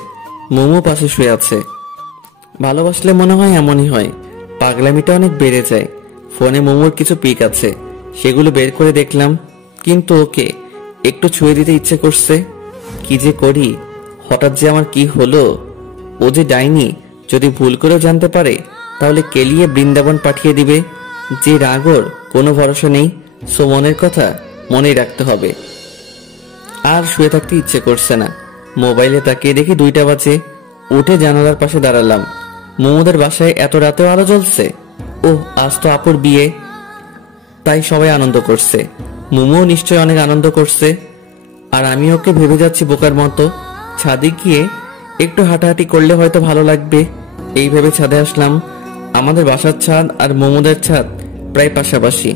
মোমো পাশে শুয়ে আছে। ভালোবাসলে মনে হয় এমনই হয়, পাগলামিটা অনেক বেড়ে যায়। ফোনে মোমোর কিছু পিক আছে, সেগুলো বের করে দেখলাম, কিন্তু ওকে একটু ছুঁয়ে দিতে ইচ্ছে করছে। কি যে করি, হঠাৎ যে আমার কি হলো? ও যে ডাইনি, যদি ভুল করেও জানতে পারে তাহলে কেলিয়ে বৃন্দাবন পাঠিয়ে দিবে। যে রাগর কোনো ভরসা নেই, সো মনের কথা মনেই রাখতে হবে। আর শুয়ে থাকতে ইচ্ছে করছে না। মোবাইলে তাকিয়ে দেখি 2টা বাজে। উঠে জানালার পাশে দাঁড়ালাম। মোমোদের বাসায় এত রাতেও আলো জ্বলছে। ও, আজ তো আপুর বিয়ে, তাই সবাই আনন্দ করছে। মোমো নিশ্চয় অনেক আনন্দ করছে, আর আমি ওকে ভেবে যাচ্ছি বোকার মতো। ছাদে গিয়ে একটু হাঁটাহাঁটি করলে হয়তো ভালো লাগবে, এই ভেবে ছাদে আসলাম। আমাদের বাসার ছাদ আর মোমোদের ছাদ প্রায় পাশাপাশি।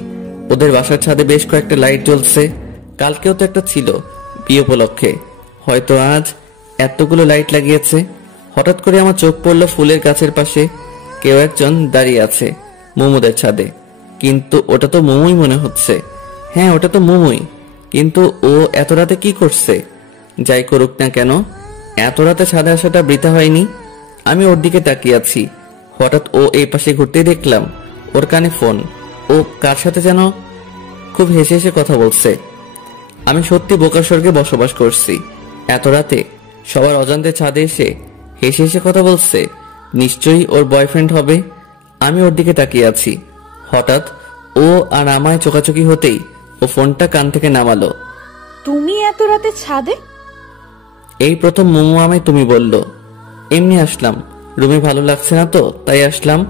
ওদের বাসার ছাদে বেশ কয়েকটা লাইট জ্বলছে। কালকেও তো একটা ছিল বিয়ে উপলক্ষে, হয়তো আজ এতগুলো লাইট লাগিয়েছে। হঠাৎ করে আমার চোখ পড়ল ফুলের গাছের পাশে কেউ একজন দাঁড়িয়ে আছে মোমোদের ছাদে। কিন্তু ওটা তো মোমোই মনে হচ্ছে। হ্যাঁ, ওটা তো মোমোই। কিন্তু ও এত রাতে কি করছে? যাই করুক না কেন, এত রাতে ছাদে আসাটা বৃথা হয়নি। আমি ওর দিকে তাকিয়ে আছি। হঠাৎ ও এই পাশে ঘুরতেই দেখলাম ওর কানে ফোন। ও কার সাথে যেন খুব হেসে হেসে কথা বলছে। আমি সত্যি বোকার স্বর্গে বসবাস করছি। এত রাতে সবার অজান্তে ছাদে এসে হেসে হেসে কথা বলছে। নিশ্চয়ই ওর বয়ফ্রেন্ড হবে। আমি ওর দিকে তাকিয়ে আছি। হঠাৎ ও আর আমায় চোকাচোকি হতেই ও ফোনটা কান থেকে নামালো। তুমি এত রাতে ছাদে? এই প্রথম মোমো আমায় তুমি বলল। এমনি আসলাম, রুমে ভালো লাগছে না তো তাই আসলাম।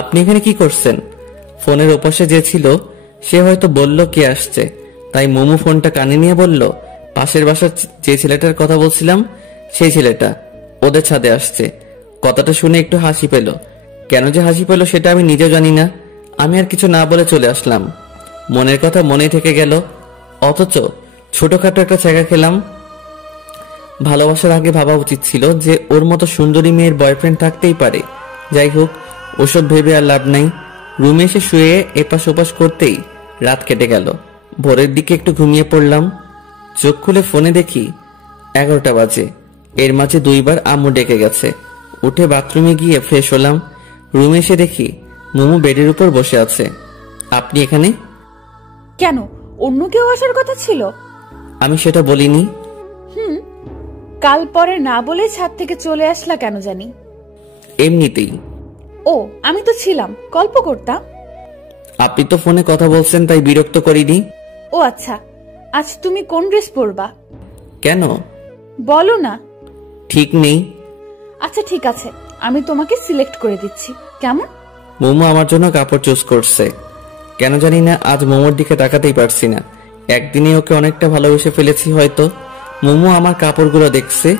আপনি এখানে কি করছেন? ফোনের ওপাশে যে ছিল সে হয়তো বলল কে আসছে, তাই মোমো ফোনটা কানে নিয়ে বলল, পাশের বাসার যে ছেলেটার কথা বলছিলাম সেই ছেলেটা ওদের ছাদে আসছে। কথাটা শুনে একটু হাসি পেল। কেন যে হাসি পেল সেটা আমি নিজেও জানি না। আমি আর কিছু না বলে চলে আসলাম। মনের কথা মনে থেকে গেল, অথচ ছোটখাটো একটা ছ্যাঁকা খেলাম। ভালোবাসার আগে ভাবা উচিত ছিল যে ওর মতো সুন্দরী মেয়ের বয়ফ্রেন্ড থাকতেই পারে। যাই হোক, ওসব ভেবে আর লাভ নাই। রুমে এসে শুয়ে এপাশ ওপাশ করতেই রাত কেটে গেল। ভোরের দিকে একটু ঘুমিয়ে পড়লাম। চোখ খুলে ফোনে দেখি 11টা বাজে। এর মাঝে 2বার আম্মু ডেকে গেছে। উঠে বাথরুমে গিয়ে ফ্রেশ হলাম। রুমে এসে দেখি মোমো বেডের উপর বসে আছে। আপনি এখানে? কেন, অন্য কেউ আসার কথা ছিল? আমি সেটা বলিনি। কাল পরে না বলে ছাদ থেকে চলে আসলা কেন জানি? এমনিতেই। ও, আমি তো ছিলাম, গল্প করতাম। আপনি তো ফোনে কথা বলছেন তাই বিরক্ত করিনি। ও আচ্ছা, আজ তুমি কোন ড্রেস পরবা? কেন? বলো না। ঠিক নেই। আচ্ছা ঠিক আছে, আমি তোমাকে সিলেক্ট করে দিচ্ছি, কেমন? মোমো আমার জন্য কাপড় চুজ করছে। কেন জানি না আজ মোমোর দিকে তাকাতেই পারছি না। একদিনে ওকে অনেকটা ভালোবেসে ফেলেছি হয়তো। মোমো আমার কাপড়গুলো দেখছে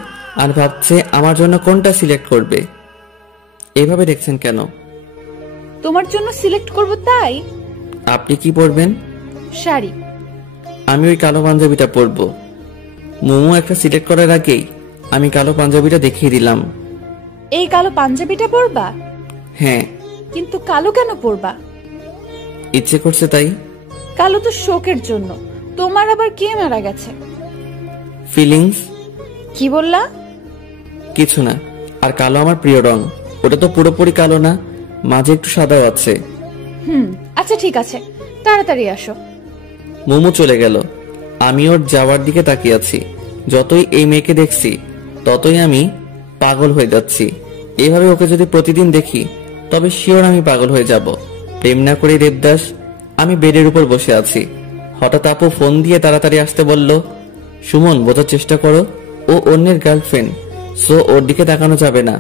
আর ভাবছে আমার জন্য কোনটা সিলেক্ট করবে। এভাবে দেখছেন কেন? তোমার জন্য সিলেক্ট করব তাই। আপনি কি পরবেন? শাড়ি। আমি ওই কালো পাঞ্জাবিটা পরবো। মোমো একটা সিলেক্ট করার আগেই আমি কালো পাঞ্জাবিটা দেখিয়ে দিলাম। এই কালো পাঞ্জাবিটা পরবা? হ্যাঁ। কিন্তু কালো কেন পরবা? ইচ্ছে করছে তাই। কালো তো শোকের জন্য। তোমার আবার কে মারা গেছে? ফিলিংস। কি বললা? কিছু না। আর কালো আমার প্রিয় রং। ওটা তো পুরোপুরি কালো না, মাঝে একটু সাদাও আছে। আচ্ছা ঠিক আছে, তাড়াতাড়ি আসো। মোমো চলে গেল। আমি ওর যাওয়ার দিকে তাকিয়ে আছি। যতই এই মেয়েকে দেখছি ততই আমি পাগল হয়ে যাচ্ছি। এভাবে ওকে যদি প্রতিদিন দেখি তবে শিওর আমি পাগল হয়ে যাব। প্রেম না করে দেবদাস। আমি বেডের উপর বসে আছি। হঠাৎ আপু ফোন দিয়ে তাড়াতাড়ি আসতে বলল। সুমন, বোঝার চেষ্টা করো, ও অন্যের গার্লফ্রেন্ড। সো ওর দিকে তাকানো যাবে না।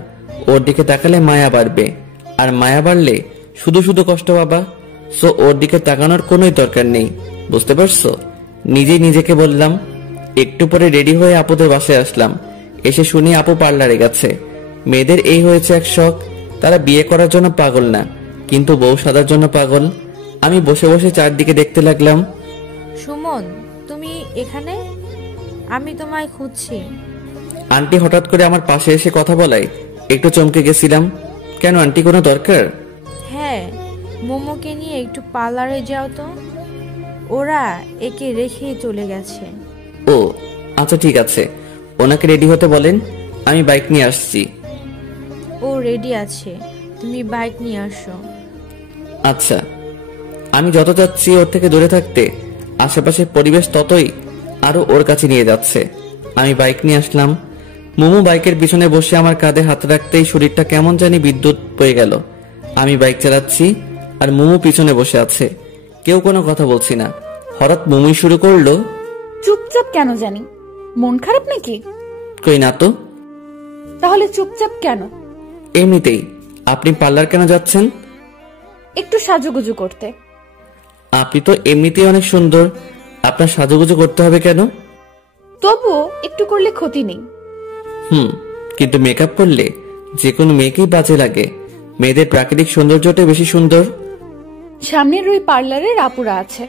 ওর দিকে তাকালে মায়া বাড়বে, আর মায়া বাড়লে শুধু শুধু কষ্ট পাবা। সো ওর দিকে তাকানোর কোনোই দরকার নেই, বুঝতে পারছো? নিজেই নিজেকে বললাম। একটু পরে রেডি হয়ে আপুদের বাসায় আসলাম। এসে শুনি আপু পার্লারে গেছে। মেয়েদের এই হয়েছে এক শখ, তারা বিয়ে করার জন্য পাগল না, কিন্তু বউ সাজার জন্য পাগল। আমি বসে বসে চারদিকে দেখতে লাগলাম। সুমন, তুমি এখানে? আমি তোমায় খুঁজছি। আন্টি হঠাৎ করে আমার পাশে এসে কথা বলায় একটু চমকে গেছিলাম। কেন আন্টি, কোনো দরকার? হ্যাঁ, মোমোকে নিয়ে একটু পার্লারে যাও তো। ওরা একে রেখে চলে গেছে। ও আচ্ছা ঠিক আছে, ওনাকে রেডি হতে বলেন, আমি বাইক নিয়ে আসছি। ও রেডি আছে, তুমি বাইক নিয়ে আসো। আচ্ছা। আমি যত যাচ্ছি ওর থেকে দূরে থাকতে, আশেপাশের পরিবেশ ততই আরো ওর কাছে নিয়ে যাচ্ছে। আমি বাইক নিয়ে আসলাম। মোমো বাইকের পিছনে বসে আমার কাঁধে হাত রাখতেই শরীরটা কেমন জানি বিদ্যুৎ বয়ে গেল। আমি বাইক চালাচ্ছি আর মোমো পিছনে বসে আছে। কেউ কোনো কথা বলছি না। হঠাৎ মোমোই শুরু করলো। চুপচাপ কেন জানি? মন খারাপ নাকি? কই না তো। তাহলে চুপচাপ কেন? এমনিতেই। আপনি পার্লার কেন যাচ্ছেন? একটু সাজুগুজু করতে। আপনি তো এমনিতেই অনেক সুন্দর, আপনার সাজুগুজু করতে হবে কেন? তবুও একটু করলে ক্ষতি নেই। কিন্তু মেকআপ করলে যে কোনো মেয়েকেই বাজে লাগে। মেয়েদের প্রাকৃতিক সৌন্দর্যটা বেশি সুন্দর। সামনের ওই পার্লারের আপুরা আছে।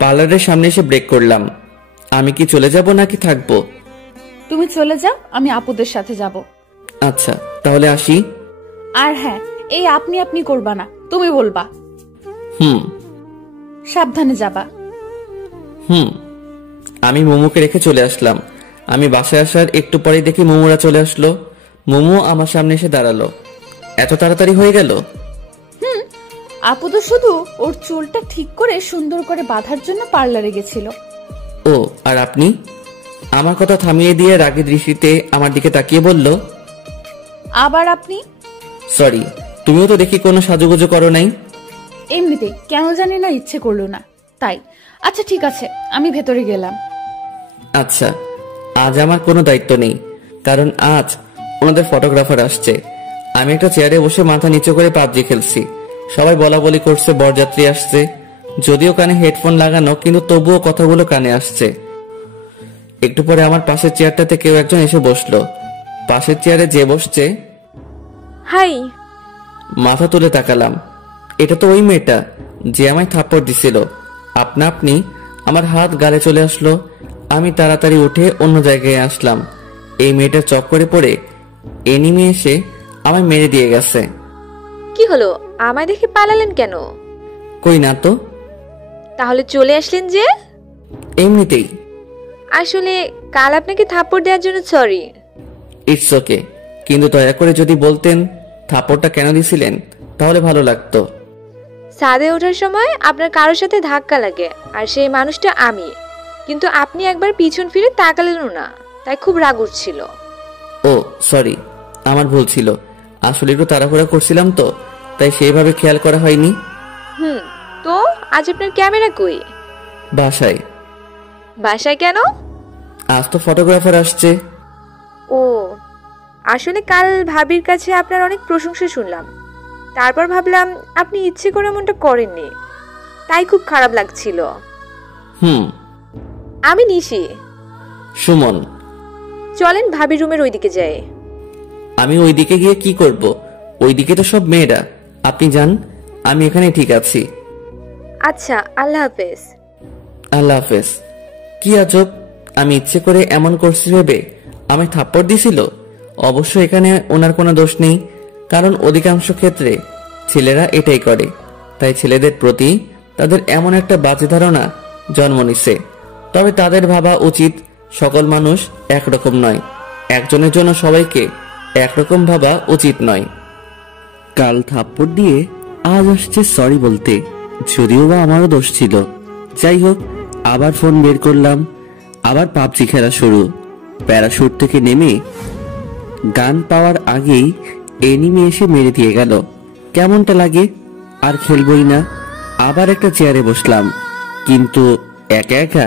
পার্লারের সামনে এসে ব্রেক করলাম। আমি কি চলে যাব নাকি থাকবো? তুমি চলে যাও, আমি আপুদের সাথে যাব। আচ্ছা তাহলে আসি। আর হ্যাঁ, এই আপনি আপনি করবা না, তুমি বলবা। হুম সাবধানে যাবা। হুম। আমি মোমোকে রেখে চলে আসলাম। আমি বাসায় আসার একটু পরেই দেখি মোমোরা চলে আসলো। মোমো আমার সামনে এসে দাঁড়ালো। এত তাড়াতাড়ি হয়ে গেল? আপু তো শুধু ওর চুলটা ঠিক করে সুন্দর করে বাঁধার জন্য পার্লারে গেছিল। ও, আর আপনি? আমার কথা থামিয়ে দিয়ে রাগী দৃষ্টিতে আমার দিকে তাকিয়ে বলল, আবার আপনি? সরি, তুমিও তো দেখি কোনো সাজুগুজু করো নাই। এমনিতেই কেন জানি না ইচ্ছে করলো না, তাই। আচ্ছা ঠিক আছে, আমি ভেতরে গেলাম। আচ্ছা, আজ আমার কোনো দায়িত্ব নেই, কারণ আজ ওনাদের ফটোগ্রাফার আসছে। আমি একটা চেয়ারে বসে মাথা নিচু করে পাবজি খেলছি। সবাই বলা বলি করছে বরযাত্রী আসছে। যদিও কানে হেডফোন লাগানো, কিন্তু তবুও কথাগুলো কানে আসছে। একটু পরে আমার পাশের চেয়ারটাতে কেউ একজন এসে বসলো। পাশের চেয়ারে যে বসছে, হাই। মাথা তুলে তাকালাম। এটা তো ওই মেয়েটা যে আমায় থাপ্পড় দিছিল। আপনা আপনি আমার হাত গালে চলে আসলো। আমি তাড়াতাড়ি উঠে অন্য জায়গায় আসলাম। এই মেয়েটার চক্করে পড়ে এনিমি এসে আমায় মেরে দিয়ে গেছে। কি হলো, আমায় দেখে পালালেন কেন? কই না তো। তাহলে চলে আসলেন যে? এমনিতেই। আসলে কাল আপনাকে থাপ্পড় দেওয়ার জন্য সরি। ইটস ওকে, কিন্তু দয়া করে যদি বলতেন থাপ্পড়টা কেন দিছিলেন তাহলে ভালো লাগতো। ছাদে ওঠার সময় আপনার কারোর সাথে ধাক্কা লাগে, আর সেই মানুষটা আমি। কিন্তু আপনি একবার পিছন ফিরে তাকালেনও না, তাই খুব রাগ উঠছিল। ও সরি, আমার ভুল ছিল। আসলে একটু তাড়াহুড়া করছিলাম তো, তাই সেইভাবে খেয়াল করা হয়নি। তো আজ আপনার ক্যামেরা কই? বাসায়। বাসায় কেন? আজ তো ফটোগ্রাফার আসছে। ও, আসলে কাল ভাবির কাছে আপনার অনেক প্রশংসা শুনলাম। তারপর ভাবলাম আপনি ইচ্ছে করে এমনটা করেননি, তাই খুব খারাপ লাগছিল। আমি নিশি। সুমন। চলেন ভাবির রুমের ওইদিকে যাই। আমি ওইদিকে গিয়ে কি করব? ওইদিকে তো সব মেয়েরা। আপনি যান, আমি এখানে ঠিক আছি। আচ্ছা, আল্লাহ হাফেজ। আল্লাহ হাফেজ। কি আজব, আমি ইচ্ছে করে এমন করছি ভেবে আমি থাপ্পড় দিছিল। অবশ্য এখানে ওনার কোনো দোষ নেই, কারণ অধিকাংশ ক্ষেত্রে ছেলেরা এটাই করে। তাই ছেলেদের প্রতি তাদের এমন একটা বাজে ধারণা জন্ম নিছে। তবে তাদের ভাবা উচিত সকল মানুষ একরকম নয়। একজনের জন্য সবাইকে একরকম ভাবা উচিত নয়। কাল থাপ্পড় দিয়ে আজ আসছে সরি বলতে, যদিও বা আমারও দোষ ছিল। যাই হোক, আবার ফোন বের করলাম। আবার পাবজি খেলা শুরু। প্যারাশুট থেকে নেমে গান পাওয়ার আগেই এনিমি এসে মেরে দিয়ে গেল। কেমনটা লাগে? আর খেলবই না। আবার একটা চেয়ারে বসলাম, কিন্তু একা একা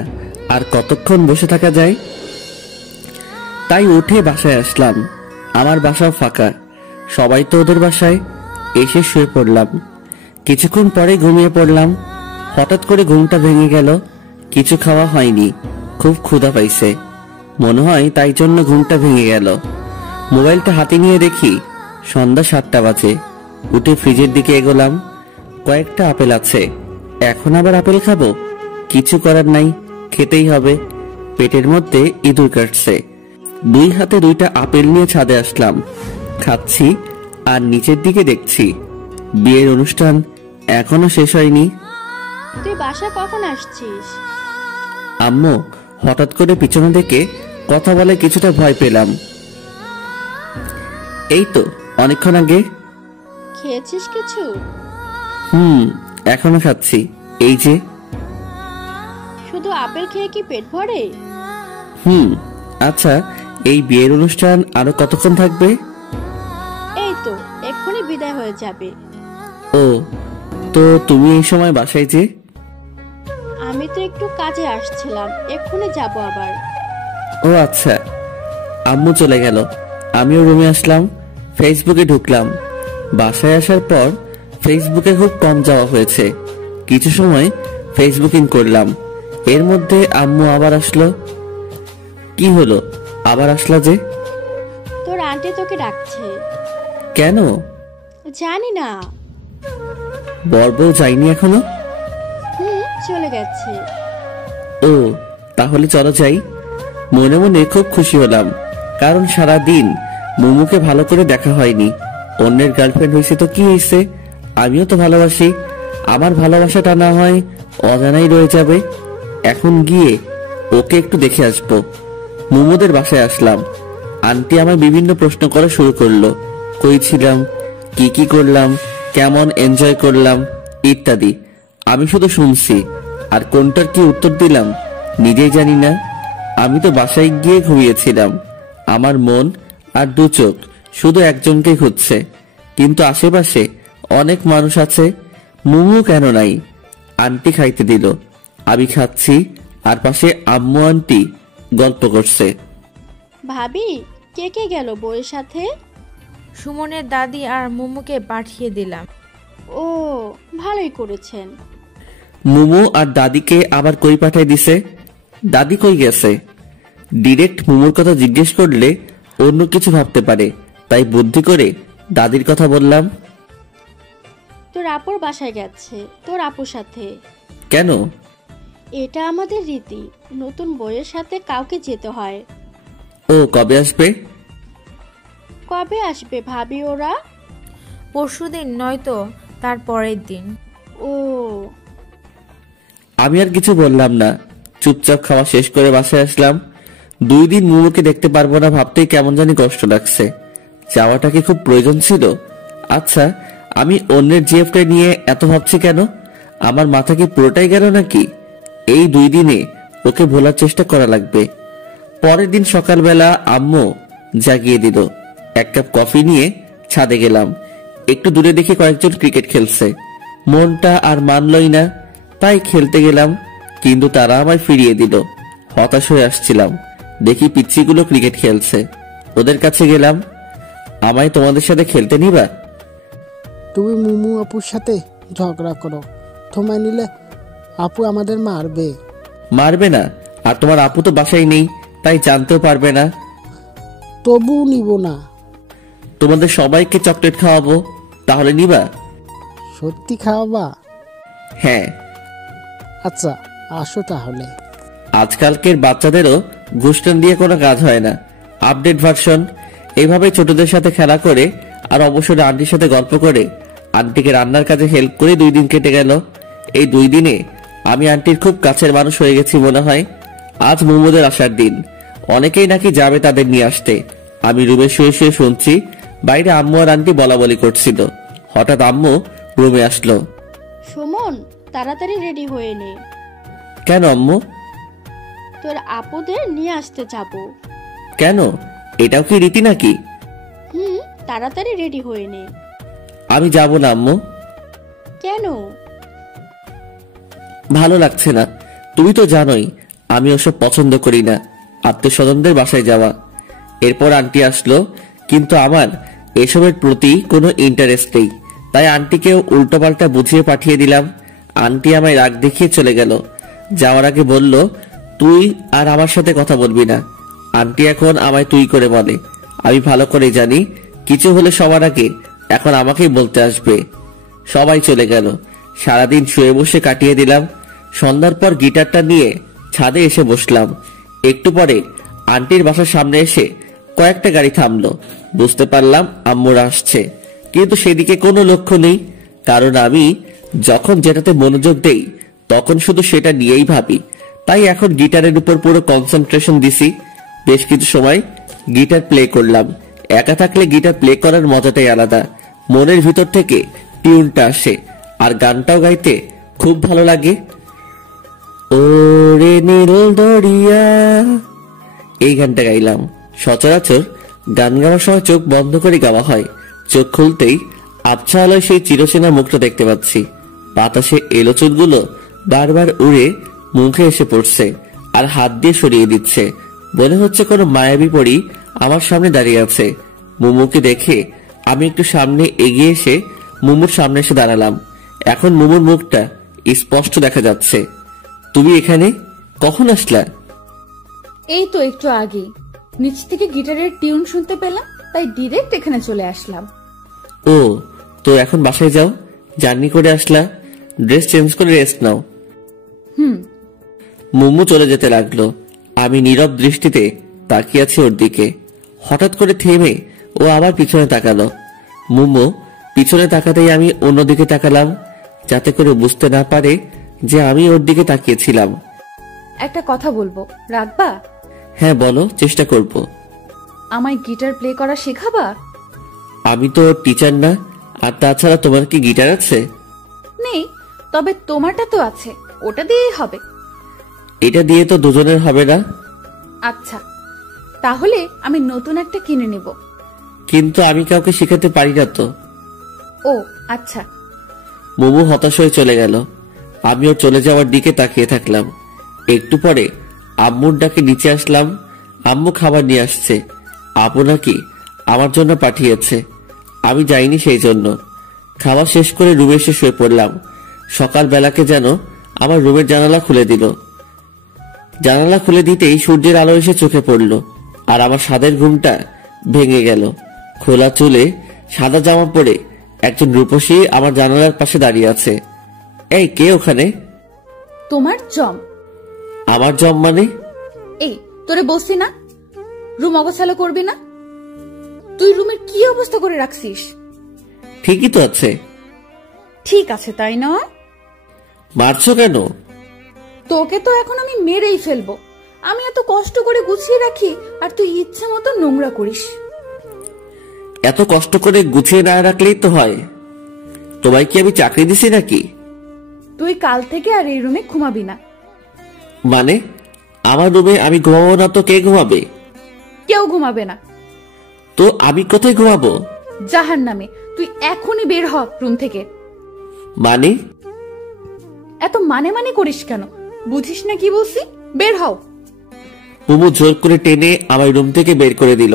আর কতক্ষণ বসে থাকা যায়? তাই উঠে বাসায় আসলাম। আমার বাসাও ফাঁকা, সবাই তো ওদের বাসায়। এসে শুয়ে পড়লাম। কিছুক্ষণ পরে ঘুমিয়ে পড়লাম। হঠাৎ করে ঘুমটা ভেঙে গেল। কিছু খাওয়া হয়নি, খুব ক্ষুধা পাইছে মনে হয়, তাই জন্য ঘুমটা ভেঙে গেল। মোবাইলটা হাতে নিয়ে দেখি সন্ধ্যা 7টা বাজে। উঠে ফ্রিজের দিকে এগোলাম। কয়েকটা আপেল আছে, এখন আবার আপেল খাবো? কিছু করার নাই, খেতেই হবে। পেটের মধ্যে ইঁদুর কাটছে। 2 হাতে 2টা আপেল নিয়ে ছাদে আসলাম। খাচ্ছি আর নিচের দিকে দেখছি বিয়ের অনুষ্ঠান এখনো শেষ হয়নি। তুই বাসা কখন আসছিস? আম্মু হঠাৎ করে পিছনে থেকে কথা বলে কিছুটা ভয় পেলাম। এই তো অনেকক্ষণ আগে। খেয়েছিস কিছু? এখনো খাচ্ছি, এই যে। শুধু আপেল খেয়ে কি পেট ভরে? আচ্ছা, এই বিয়ের অনুষ্ঠান আরো কতক্ষণ থাকবে? এই তো এক্ষুনি বিদায় হয়ে যাবে। ও, তো তুমি এই সময় বাসায় যে? আমি তো একটু কাজে আসছিলাম, এক্ষুনি যাব আবার। ও আচ্ছা। আম্মু চলে গেল, আমিও রুমে আসলাম। ফেসবুকে ঢুকলাম। বাসায় আসার পর ফেসবুকে খুব কম যাওয়া হয়েছে। কিছু সময় ফেসবুকিং করলাম। এর মধ্যে আম্মু আবার আসলো। কি হলো, আবার আসলা যে? তোর আন্টি তোকে ডাকছে। কেন? জানি না। বর বউ যায়নি এখনো? চলে গেছে। ও, তাহলে চলো যাই। মনে মনে খুব খুশি হলাম, কারণ সারা দিন মুমুকে ভালো করে দেখা হয়নি। অন্যের গার্লফ্রেন্ড হয়েছে তো কি হয়েছে, আমিও তো ভালোবাসি। আমার ভালোবাসাটা না হয় অজানাই রয়ে যাবে। এখন গিয়ে ওকে একটু দেখে আসবো। মুমুদের বাসায় আসলাম। আন্টি আমায় বিভিন্ন প্রশ্ন করা শুরু করলো। কই ছিলাম, কি করলাম, কেমন এনজয় করলাম ইত্যাদি। আমি শুধু শুনছি, আর কোনটার কি উত্তর দিলাম নিজেই জানি না। আমি তো বাসায় গিয়ে ঘুমিয়েছিলাম। আমার মন আর দু চোখ শুধু একজনকে খুঁজছে, কিন্তু আশেপাশে অনেক মানুষ আছে। মুমু কেন নাই? আন্টি খাইতে দিল, আমি খাচ্ছি, আর পাশে আম্মু আন্টি গল্প করছে। ভাবি, কে কে গেল বউয়ের সাথে? সুমনের দাদি আর মুমুকে পাঠিয়ে দিলাম। ও, ভালোই করেছেন। মুমু আর দাদিকে আবার কই পাঠাই দিছে? দাদি কই গেছে? ডিরেক্ট মুমুর কথা জিজ্ঞেস করলে অন্য কিছু ভাবতে পারে, তাই বুদ্ধি করে দাদির কথা বললাম। তোর আপুর বাসায় গেছে, তোর আপুর সাথে। কেন? এটা আমাদের রীতি, নতুন বউয়ের সাথে কাউকে যেতে হয়। ও কবে আসবে? কবে আসবে ভাবি ওরা? পরশুদিন নয়তো তার পরের দিন। ও, আমি আর কিছু বললাম না, চুপচাপ খাওয়া শেষ করে বাসায় আসলাম। 2 দিন মুমুকে দেখতে পারবো না ভাবতেই কেমন জানি কষ্ট লাগছে। যাওয়াটা কি খুব প্রয়োজন ছিল? আচ্ছা, আমি অন্যের জিএফটা নিয়ে এত ভাবছি কেন? আমার মাথা কি পুরোটাই গেল নাকি? এই 2 দিনে ওকে ভোলার চেষ্টা করা লাগবে। পরের দিন সকালবেলা আম্মু জাগিয়ে দিল। 1 কাপ কফি নিয়ে ছাদে গেলাম। একটু দূরে দেখি কয়েকজন ক্রিকেট খেলছে। মনটা আর মানলই না, তাই খেলতে গেলাম, কিন্তু তারা আমায় ফিরিয়ে দিল। হতাশ হয়ে আসছিলাম। দেখি পিচ্ছিগুলো ক্রিকেট খেলছে। ওদের কাছে গেলাম, আমায় তোমাদের সাথে খেলতে নিবা? তুমি মুমু আপুর সাথে ঝগড়া করো, তোমায় নিলে আপু আমাদের মারবে। মারবে না, আর তোমার আপু তো বাসায় নেই, তাই জানতেও পারবে না। তবু নিব না। তোমাদের সবাইকে চকলেট খাওয়াবো, তাহলে নিবা? সত্যি খাওয়াবা? হ্যাঁ। আচ্ছা, আসো তাহলে। আজকালকের বাচ্চাদেরও ঘুষটান দিয়ে কোনো কাজ হয় না, আপডেট ভার্সন। এইভাবে ছোটদের সাথে খেলা করে আর অবসরে আন্টির সাথে গল্প করে আন্টিকে রান্নার কাজে হেল্প করে 2 দিন কেটে গেল। এই 2 দিনে আমি আন্টির খুব কাছের মানুষ হয়ে গেছি মনে হয়। আজ মুমুদের আসার দিন, অনেকেই নাকি যাবে তাদের নিয়ে আসতে। আমি রুমে শুয়ে শুয়ে শুনছি, বাইরে আম্মু আর আন্টি বলাবলি করছিল। হঠাৎ আম্মু রুমে আসলো। সুমন, তাড়াতাড়ি রেডি হয়ে নে। কেন আম্মু? তোর আপুদের নিয়ে আসতে যাব। কেন? এটাও কি রীতি নাকি? তাড়াতাড়ি রেডি হয়ে নে। আমি যাব না আম্মু। কেন? ভালো লাগছে না। তুমি তো জানোই আমি ওসব পছন্দ করি না, আত্মীয়স্বজনদের বাসায় যাওয়া। এরপর আন্টি আসলো, কিন্তু আমার এসবের প্রতি কোনো ইন্টারেস্ট নেই, তাই আন্টিকেও উল্টোপাল্টা বুঝিয়ে পাঠিয়ে দিলাম। আন্টি আমায় রাগ দেখিয়ে চলে গেল। যাওয়ার আগে বলল, তুই আর আমার সাথে কথা বলবি না। আন্টি এখন আমায় তুই করে বলে। আমি ভালো করে জানি কিছু হলে সবার আগে এখন আমাকেই বলতে আসবে। সবাই চলে গেল। সারাদিন শুয়ে বসে কাটিয়ে দিলাম। সন্ধ্যার পর গিটারটা নিয়ে ছাদে এসে বসলাম। একটু পরে আন্টির বাসার সামনে এসে কয়েকটা গাড়ি থামলো। বুঝতে পারলাম আম্মুরা আসছে, কিন্তু সেদিকে কোনো লক্ষ্য নেই, কারণ আমি যখন যেটাতে মনোযোগ দেই তখন শুধু সেটা নিয়েই ভাবি। তাই এখন গিটারের উপর পুরো কনসেন্ট্রেশন দিছি। বেশ কিছু সময় গিটার প্লে করলাম। একা থাকলে গিটার প্লে করার মজাটাই আলাদা। মনের ভিতর থেকে টিউনটা আসে, আর গানটাও গাইতে খুব ভালো লাগে। ওরে নীল দরিয়া, এই গানটা গাইলাম। সচরাচর গান গাওয়ার সময় চোখ বন্ধ করে গাওয়া হয়। চোখ খুলতেই আবছা আলোয় সেই চিরচেনা মুখটা দেখতে পাচ্ছি। বাতাসে এলো চুলগুলো বারবার উড়ে মুখে এসে পড়ছে আর হাত দিয়ে সরিয়ে দিচ্ছে। মনে হচ্ছে কোনো মায়াবী পরী আমার সামনে দাঁড়িয়ে আছে। মুমুকে দেখে আমি একটু সামনে এগিয়ে এসে মুমুর সামনে এসে দাঁড়ালাম। এখন মুমুর মুখটা স্পষ্ট দেখা যাচ্ছে। তুমি এখানে কখন আসলা? এই তো একটু আগে নিচ থেকে গিটারের টিউন শুনতে পেলাম, তাই ডিরেক্ট এখানে চলে আসলাম। ও, তো এখন বাসায় যাও। জার্নি করে আসলা, ড্রেস চেঞ্জ করে রেস্ট নাও। হুম। মুমু চলে যেতে লাগলো। আমি নীরব দৃষ্টিতে তাকিয়ে আছি ওর দিকে। হঠাৎ করে থেমে ও আবার পিছনে তাকালো। মুমু পিছনে তাকাতেই আমি অন্যদিকে তাকালাম, যাতে করে বুঝতে না পারে যে আমি ওর দিকে তাকিয়েছিলাম। একটা কথা বলবো, রাখবা? হ্যাঁ বলো, চেষ্টা করব। আমায় গিটার প্লে করা শেখাবা? আমি তো টিচার না, আর তাছাড়া তোমার কি গিটার আছে? নেই, তবে তোমারটা তো আছে, ওটা দিয়েই হবে। এটা দিয়ে তো দুজনের হবে না। আচ্ছা, তাহলে আমি নতুন একটা কিনে নেব। কিন্তু আমি কাউকে শেখাতে পারি না তো। ও আচ্ছা। মুমু হতাশ হয়ে চলে গেল। আমি ওর চলে যাওয়ার দিকে তাকিয়ে থাকলাম। একটু পরে আম্মুর ডাকে নিচে আসলাম। আম্মু খাবার নিয়ে আসছে। আপু নাকি আমার জন্য পাঠিয়েছে, আমি যাইনি সেই জন্য। খাবার শেষ করে রুমে এসে শুয়ে পড়লাম। সকালবেলাকে যেন আমার রুমের জানালা খুলে দিল। জানালা খুলে দিতেই সূর্যের আলো এসে চোখে পড়ল, আর আমার সাদের ঘুমটা ভেঙে গেল। খোলা চুলে সাদা জামা পরে একজন রূপসী আমার জানালার পাশে দাঁড়িয়ে আছে। এই কে ওখানে? তোমার জম। আমার জম মানে? এই তোরে বসছি না, রুম অগোছালো করবি না? তুই রুমের কি অবস্থা করে রাখছিস? ঠিকই তো আছে। ঠিক আছে তাই না? মারছো কেন? তোকে তো এখন আমি মেরেই ফেলবো। আমি এত কষ্ট করে গুছিয়ে রাখি, আর তুই ইচ্ছে মতো নোংরা করিস। এত কষ্ট করে গুছিয়ে না রাখলেই তো হয়। তোমায় কি আমি চাকরি দিছি নাকি? তুই কাল থেকে আর এই রুমে ঘুমাবি না। মানে আমার রুমে আমি ঘুমাবো না তো কে ঘুমাবে? কেউ ঘুমাবে না। তো আমি কোথায় ঘুমাবো? জাহান্নামে। তুই এখনই বের হ রুম থেকে। মানে? এত মানে মানে করিস কেন? বুঝিস না কি বলছি? বের হও। মুমু জোর করে টেনে আমার রুম থেকে বের করে দিল।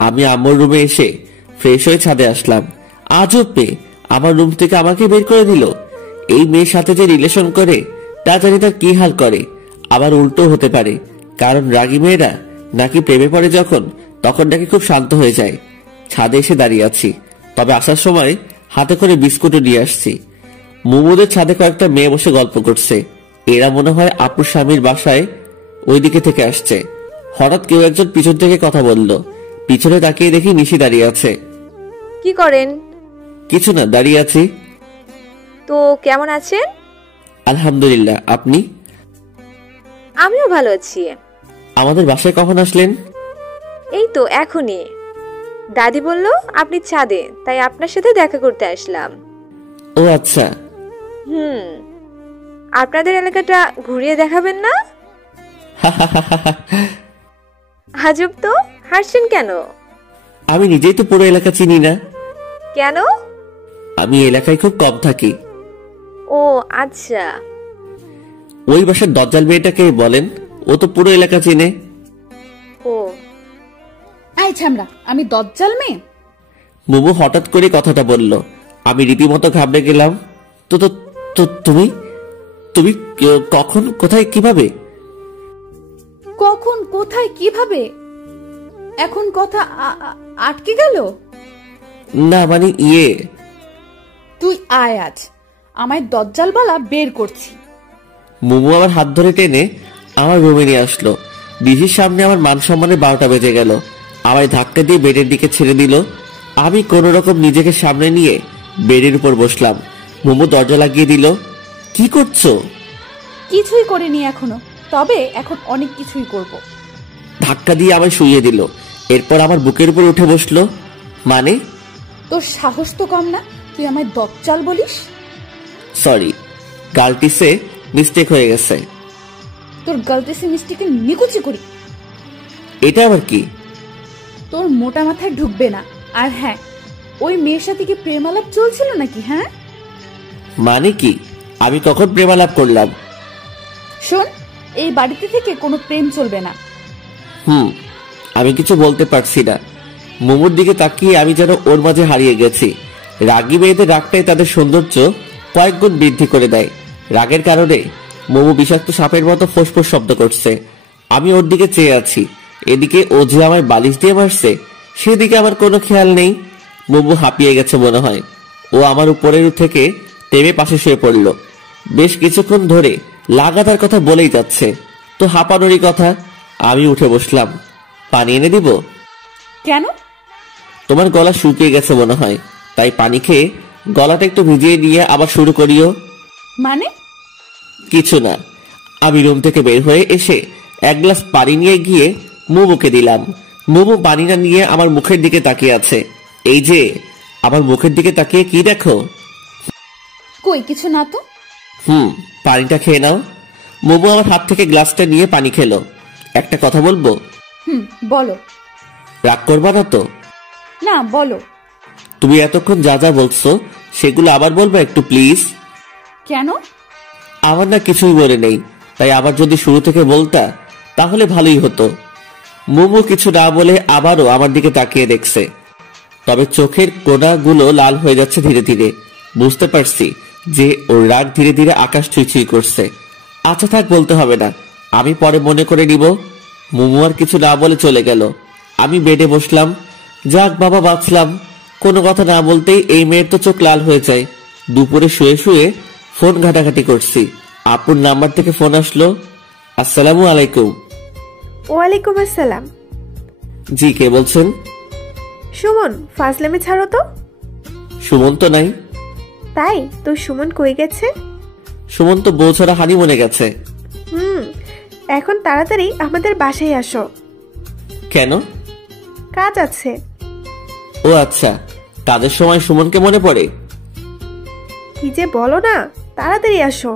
আমি আম্মুর রুমে এসে ফ্রেশ হয়ে ছাদে আসলাম। আজব মেয়ে, আমার রুম থেকে আমাকে বের করে দিল। এই মেয়ের সাথে যে রিলেশন করে তা জানি তার কি হাল করে। আবার উল্টো হতে পারে, কারণ রাগী মেয়েরা নাকি প্রেমে পড়ে যখন, তখন নাকি খুব শান্ত হয়ে যায়। ছাদে এসে দাঁড়িয়ে আছি, তবে আসার সময় হাতে করে বিস্কুটও নিয়ে আসছি। মুমুদের ছাদে কয়েকটা মেয়ে বসে গল্প করছে। এরা মনে হয় আপুর স্বামীর বাসায় ওইদিকে থেকে আসছে। হঠাৎ কেউ একজন পিছন থেকে কথা বলল। পিছনে তাকিয়ে দেখি নিশি দাঁড়িয়ে আছে। কি করেন? কিছু না, দাঁড়িয়ে আছি। তো কেমন আছেন? আলহামদুলিল্লাহ, আপনি? আমিও ভালো আছি। আমাদের বাসায় কখন আসলেন? এই তো এখনই। দাদি বলল আপনি ছাদে, তাই আপনার সাথে দেখা করতে আসলাম। ও আচ্ছা। আপনাদের এলাকাটা ঘুরিয়ে দেখাবেন না? আজব তো, হাসছেন কেন? আমি নিজেই তো পুরো এলাকা চিনি না। কেন? আমি এলাকায় খুব কম থাকি। ও আচ্ছা। ওই বাসার দজ্জাল মেয়েটাকে বলেন, ও তো পুরো এলাকা চিনে। ও আই ছামড়া, আমি দজ্জাল মেয়ে? মুমু হঠাৎ করে কথাটা বলল। আমি রীতিমতো ঘাবড়ে গেলাম। তো তো তো তুমি তুমি কখন, কোথায়, কিভাবে? কখন, কোথায়, কিভাবে? এখন কথা আটকে গেল? না মানে তুই আয়, আজ আমায় দজ্জাল বলা বের করছি। মুমু আমার হাত ধরে টেনে আমার রুমে নিয়ে আসলো। ডিজির সামনে আমার মান সম্মানের 12টা বেজে গেল। আমায় ধাক্কা দিয়ে বেডের দিকে ছেড়ে দিল। আমি কোন রকম নিজেকে সামনে নিয়ে বেডের উপর বসলাম। মুমু দরজা লাগিয়ে দিল। কি করছো? কিছুই করিনি এখনো, তবে এখন অনেক কিছুই করব। ধাক্কা দিয়ে আমায় শুইয়ে দিল। এরপর আমার বুকের উপর উঠে বসলো। মানে? তোর সাহস তো কম না, তুই আমায় দজ্জাল বলিস? সরি, গালটিসে মিস্টেক হয়ে গেছে। তোর গালতিসে মিস্টেকে নিকুচি করি। এটা আবার কি? তোর মোটা মাথায় ঢুকবে না। আর হ্যাঁ, ওই মেয়ের সাথে কি প্রেমালাপ চলছিল নাকি? হ্যাঁ মানে কি? আমি কখন প্রেমালাপ করলাম? শোন, এই বাড়িতে থেকে কোনো প্রেম চলবে না। আমি কিছু বলতে পারছি না। মুমুর দিকে তাকিয়ে আমি যেন ওর মাঝে হারিয়ে গেছি। রাগী মেয়েদের রাগটাই তাদের সৌন্দর্য কয়েক গুণ বৃদ্ধি করে দেয়। রাগের কারণে মোমো বিষাক্ত সাপের মতো ফোঁসফোঁস শব্দ করছে। আমি ওর দিকে চেয়ে আছি। এদিকে ও যে আমায় বালিশ দিয়ে মারছে, সেদিকে আমার কোনো খেয়াল নেই। মোমো হাঁপিয়ে গেছে মনে হয়। ও আমার উপরের থেকে টেনে পাশে শুয়ে পড়ল। বেশ কিছুক্ষণ ধরে লাগাতার কথা বলেই যাচ্ছে। তো হাঁপানোরই কথা। আমি উঠে বসলাম। পানি এনে দিব? কেন? তোমার গলা শুকিয়ে গেছে মনে হয়, তাই পানি খেয়ে গলাটা একটু ভিজিয়ে দিয়ে আবার শুরু করিও। মানে? কিছু না। আমি রুম থেকে বের হয়ে এসে এক গ্লাস পানি নিয়ে গিয়ে মোমোকে দিলাম। মোমো পানিটা নিয়ে আমার মুখের দিকে তাকিয়ে আছে। এই যে, আমার মুখের দিকে তাকিয়ে কি দেখো? কই কিছু না তো। পানিটা খেয়ে নাও। মোমো আমার হাত থেকে গ্লাসটা নিয়ে পানি খেলো। একটা কথা বলবো? বলো। রাগ করবা না তো? না, বলো। তুমি এতক্ষণ যা যা বলছো সেগুলো আবার বলবা একটু প্লিজ। কেন? আমার না কিছুই মনে নেই, তাই আবার যদি শুরু থেকে বলতা তাহলে ভালোই হতো। মোমো কিছু না বলে আবারও আমার দিকে তাকিয়ে দেখছে, তবে চোখের কোণাগুলো লাল হয়ে যাচ্ছে ধীরে ধীরে। বুঝতে পারছি যে ওর রাগ ধীরে ধীরে আকাশ ছুঁই করছে। আচ্ছা থাক, বলতে হবে না, আমি পরে মনে করে নিব। মোমো আর কিছু না বলে চলে গেল। আমি বেডে বসলাম। যাক বাবা, বাঁচলাম। কোনো কথা না বলতেই এই মেয়ের তো চোখ লাল হয়ে যায়। দুপুরে শুয়ে শুয়ে ফোন ঘাটাঘাটি করছি, আপুর নাম্বার থেকে ফোন আসলো। আসসালামু আলাইকুম। ওয়ালাইকুম আসসালাম। জি, কে বলছেন? সুমন, ফাজলামি ছাড়ো তো। সুমন তো নাই। তাই তো? সুমন কই গেছে? সুমন তো বউ ছাড়া হানিমুনে গেছে। এখন তাড়াতাড়ি আমাদের বাসায় আসো। কেন? কাজ আছে। ও আচ্ছা, কাজের সময় সুমনকে মনে পড়ে? কি যে বলো না, তাড়াতাড়ি আসো।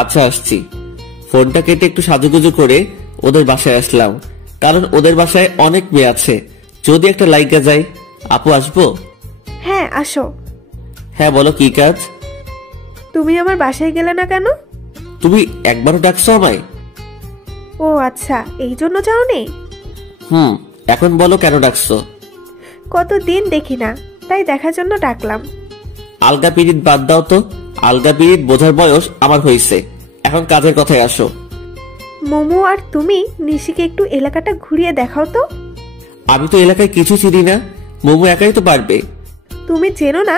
আচ্ছা, আসছি। ফোনটা কেটে একটু সাজুগুজু করে ওদের বাসায় আসলাম, কারণ ওদের বাসায় অনেক মেয়ে আছে, যদি একটা লাইগা যায়। আপু আসবো? হ্যাঁ আসো। হ্যাঁ বলো, কি কাজ? তুমি আমার বাসায় গেলে না কেন? তুমি একবারও ডাকছো আমায়? ও আচ্ছা, এই জন্য যাওনি? এখন বলো কেন ডাকছো? কতদিন দেখি না, তাই দেখার জন্য ডাকলাম। আলগা পিরিত বাদ দাও তো। আলগা পিরিত বোঝার বয়স আমার হয়েছে, এখন কাজের কথায় আসো। মোমো আর তুমি নিশিকে একটু এলাকাটা ঘুরিয়ে দেখাও তো। আমি তো এলাকায় কিছু চিনি না, মোমো একাই তো পারবে। তুমি চেনো না,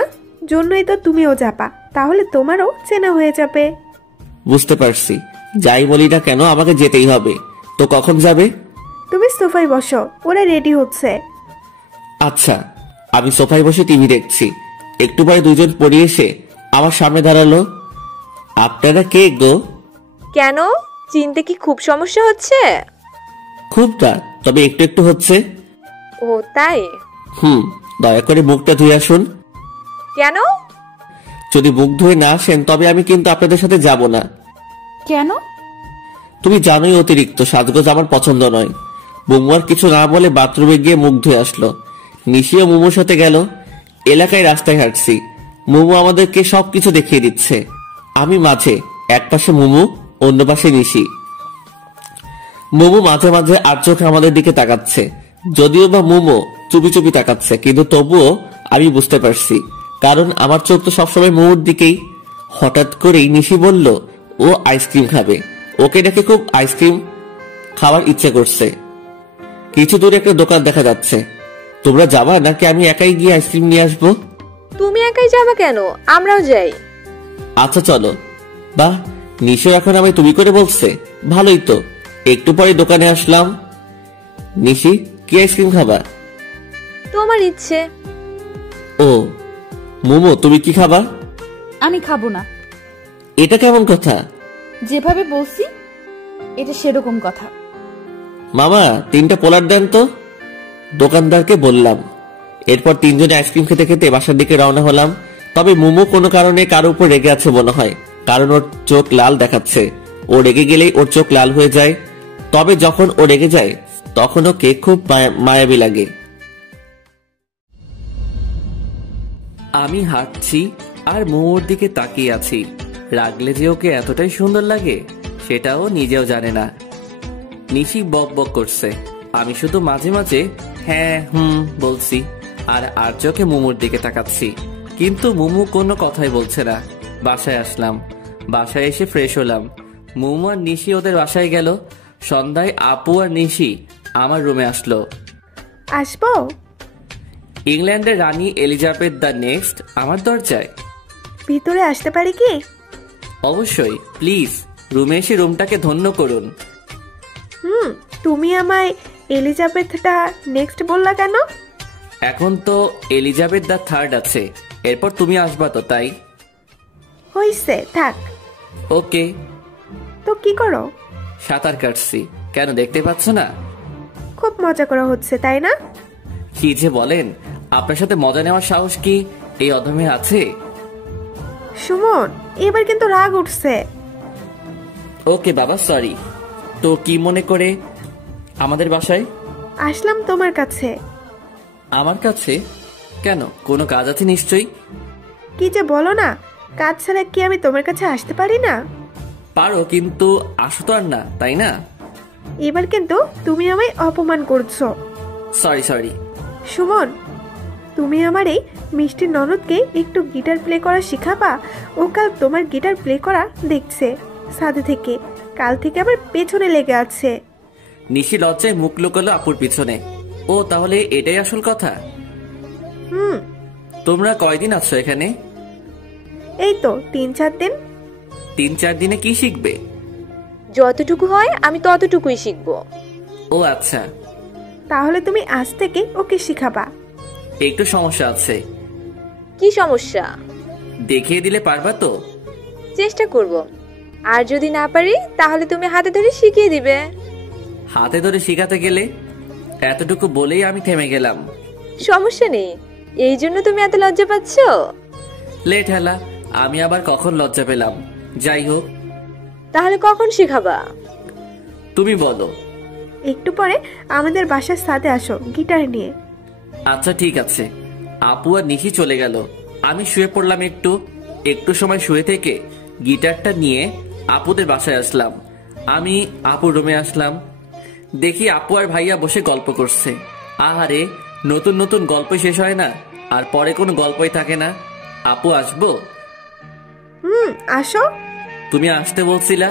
জন্যই তো তুমিও যাবা, তাহলে তোমারও চেনা হয়ে যাবে। বুঝতে পারছি, যাই বলি না কেন আমাকে যেতেই হবে। তো কখন যাবে? তুমি সোফায় বসো, ওরা রেডি হচ্ছে। আচ্ছা। আমি সোফায় বসে টিভি দেখছি। একটু পরে দুজন পড়ে এসে আমার সামনে দাঁড়ালো। আপনারা কে গো? কেন, চিনতে কি খুব সমস্যা হচ্ছে? খুব না, তবে একটু একটু হচ্ছে। ও তাই? দয়া করে মুখটা ধুয়ে আসুন। কেন? যদি মুখ ধুয়ে না আসেন তবে আমি কিন্তু আপনাদের সাথে যাব না। কেন? তুমি জানোই অতিরিক্ত সাজগোজ আমার পছন্দ নয়। মোমো আর কিছু না বলে বাথরুমে গিয়ে মুখ ধুয়ে আসলো। নিশিও মোমোর সাথে গেল। এলাকায় রাস্তায় হাঁটছি, মোমো আমাদেরকে সবকিছু দেখিয়ে দিচ্ছে। আমি মাঝে, এক পাশে মোমো, অন্য পাশে নিশি। মোমো মাঝে মাঝে আর চোখে আমাদের দিকে তাকাচ্ছে, যদিও বা মোমো চুপি চুপি তাকাচ্ছে, কিন্তু তবুও আমি বুঝতে পারছি, কারণ আমার চোখ তো সবসময় মোমোর দিকেই। হঠাৎ করেই নিশি বলল ও আইসক্রিম খাবে। ওকে ডেকে খুব আইসক্রিম খাওয়ার ইচ্ছে করছে। কিছু দূরে একটা দোকান দেখা যাচ্ছে। তোমরা যাবা নাকি আমি একাই গিয়ে আইসক্রিম নিয়ে আসবো? তুমি একাই যাবা কেন, আমরাও যাই। আচ্ছা চলো। বাহ, নিশো এখন আমায় তুমি করে বলছে, ভালোই তো। একটু পরে দোকানে আসলাম। নিশি, কি আইসক্রিম খাবা? তোমার ইচ্ছে। ও মোমো, তুমি কি খাবা? আমি খাবো না। এটা কেমন কথা? যেভাবে বলছি এটা সেরকম কথা। মামা, 3টা পোলার দেন তো। দোকানদারকে বললাম। এরপর তিনজনে আইসক্রিম খেতে খেতে বাসার দিকে রওনা হলাম। তবে মোমো কোনো কারণে কারো উপর রেগে আছে মনে হয়, কারণ ওর চোখ লাল দেখাচ্ছে। ও রেগে গেলেই ওর চোখ লাল হয়ে যায়, তবে যখন ও রেগে যায় তখন ওকে খুব মায়াবী লাগে। আমি হাঁটছি আর মোমোর দিকে তাকিয়ে আছি। রাগলে যে ওকে এতটাই সুন্দর লাগে সেটাও নিজেও জানে না। নিশি বক বক করছে, আমি শুধু মাঝে মাঝে হ্যাঁ বলছি আর চোখে মোমোর দিকে তাকাচ্ছি, কিন্তু মোমো কোনো কথাই বলছে না। বাসায় আসলাম। বাসায় এসে ফ্রেশ হলাম। মোমো আর নিশি ওদের বাসায় গেল। সন্ধ্যায় আপু আর নিশি আমার রুমে আসলো। আসবো? ইংল্যান্ডের রানী এলিজাবেথ দ্য নেক্সট আমার দরজায়। ভিতরে আসতে পারি কি? অবশ্যই, প্লিজ রুমে এসে রুমটাকে ধন্য করুন। তুমি আমায় এলিজাবেথটা নেক্সট বললা কেন? এখন তো এলিজাবেথ দ্য থার্ড আছে, এরপর তুমি আসবা তো, তাই। হইছে, থাক। ওকে। তো কি করো? সাঁতার কাটছি। কেন, দেখতে পাচ্ছ না? খুব মজা করা হচ্ছে, তাই না? কি যে বলেন, আপনার সাথে মজা নেওয়ার সাহস কি এই অধমে আছে? সুমন, এবার কিন্তু রাগ উঠছে। ওকে বাবা, সরি। তো কি মনে করে আমাদের বাসায় আসলাম তোমার কাছে। আমার কাছে কেন, কোনো কাজ আছে নিশ্চয়ই। কি যে বলো না, কাজ ছাড়া কি আমি তোমার কাছে আসতে পারি না? পারো, কিন্তু আসো তো আর না, তাই না? এবার কিন্তু তুমি আমায় অপমান করছো। Sorry sorry. সুমন, তুমি আমার এই মিষ্টি ননদকে একটু গিটার প্লে করা শিখাবা। ও কাল তোমার গিটার প্লে করা দেখছে সাথে থেকে, কাল থেকে আবার পেছনে লেগে আছে। নিশি লজ্জায় মুখ লুকোলো আপুর পিছনে। ও, তাহলে এটাই আসল কথা। তোমরা কয়দিন আছো এখানে? এই তো 3-4 দিন। 3-4 দিনে কি শিখবে? যতটুকু হয় আমি ততটুকুই শিখবো। ও আচ্ছা। তাহলে তুমি আজ থেকে ওকে শিখাবা। একটু সমস্যা আছে। কি সমস্যা? দেখিয়ে দিলে পারবা তো? চেষ্টা করব, আর যদি না পারি তাহলে তুমি হাতে ধরে শিখিয়ে দিবে। হাতে ধরে শিখাতে গেলে? এতটুকু বলেই আমি থেমে গেলাম। সমস্যা নেই, এই জন্য তুমি এত লজ্জা পাচ্ছ? লেট হেলা, আমি আবার কখন লজ্জা পেলাম? যাই হোক। তাহলে কখন শিখাবা? তুমি বলো। একটু পরে আমাদের বাসার সাথে আসো গিটার নিয়ে। আচ্ছা ঠিক আছে। আপু আর নিশি চলে গেল। আমি শুয়ে পড়লাম। একটু সময় শুয়ে থেকে গিটারটা নিয়ে আপুদের বাসায় আসলাম। আমি আপুর রুমে আসলাম, দেখি আপু আর ভাইয়া বসে গল্প করছে। আহারে, নতুন নতুন গল্প শেষ হয় না, আর পরে কোনো গল্পই থাকে না। আপু আসবো? আসো। তুমি আসতে বলছিলা?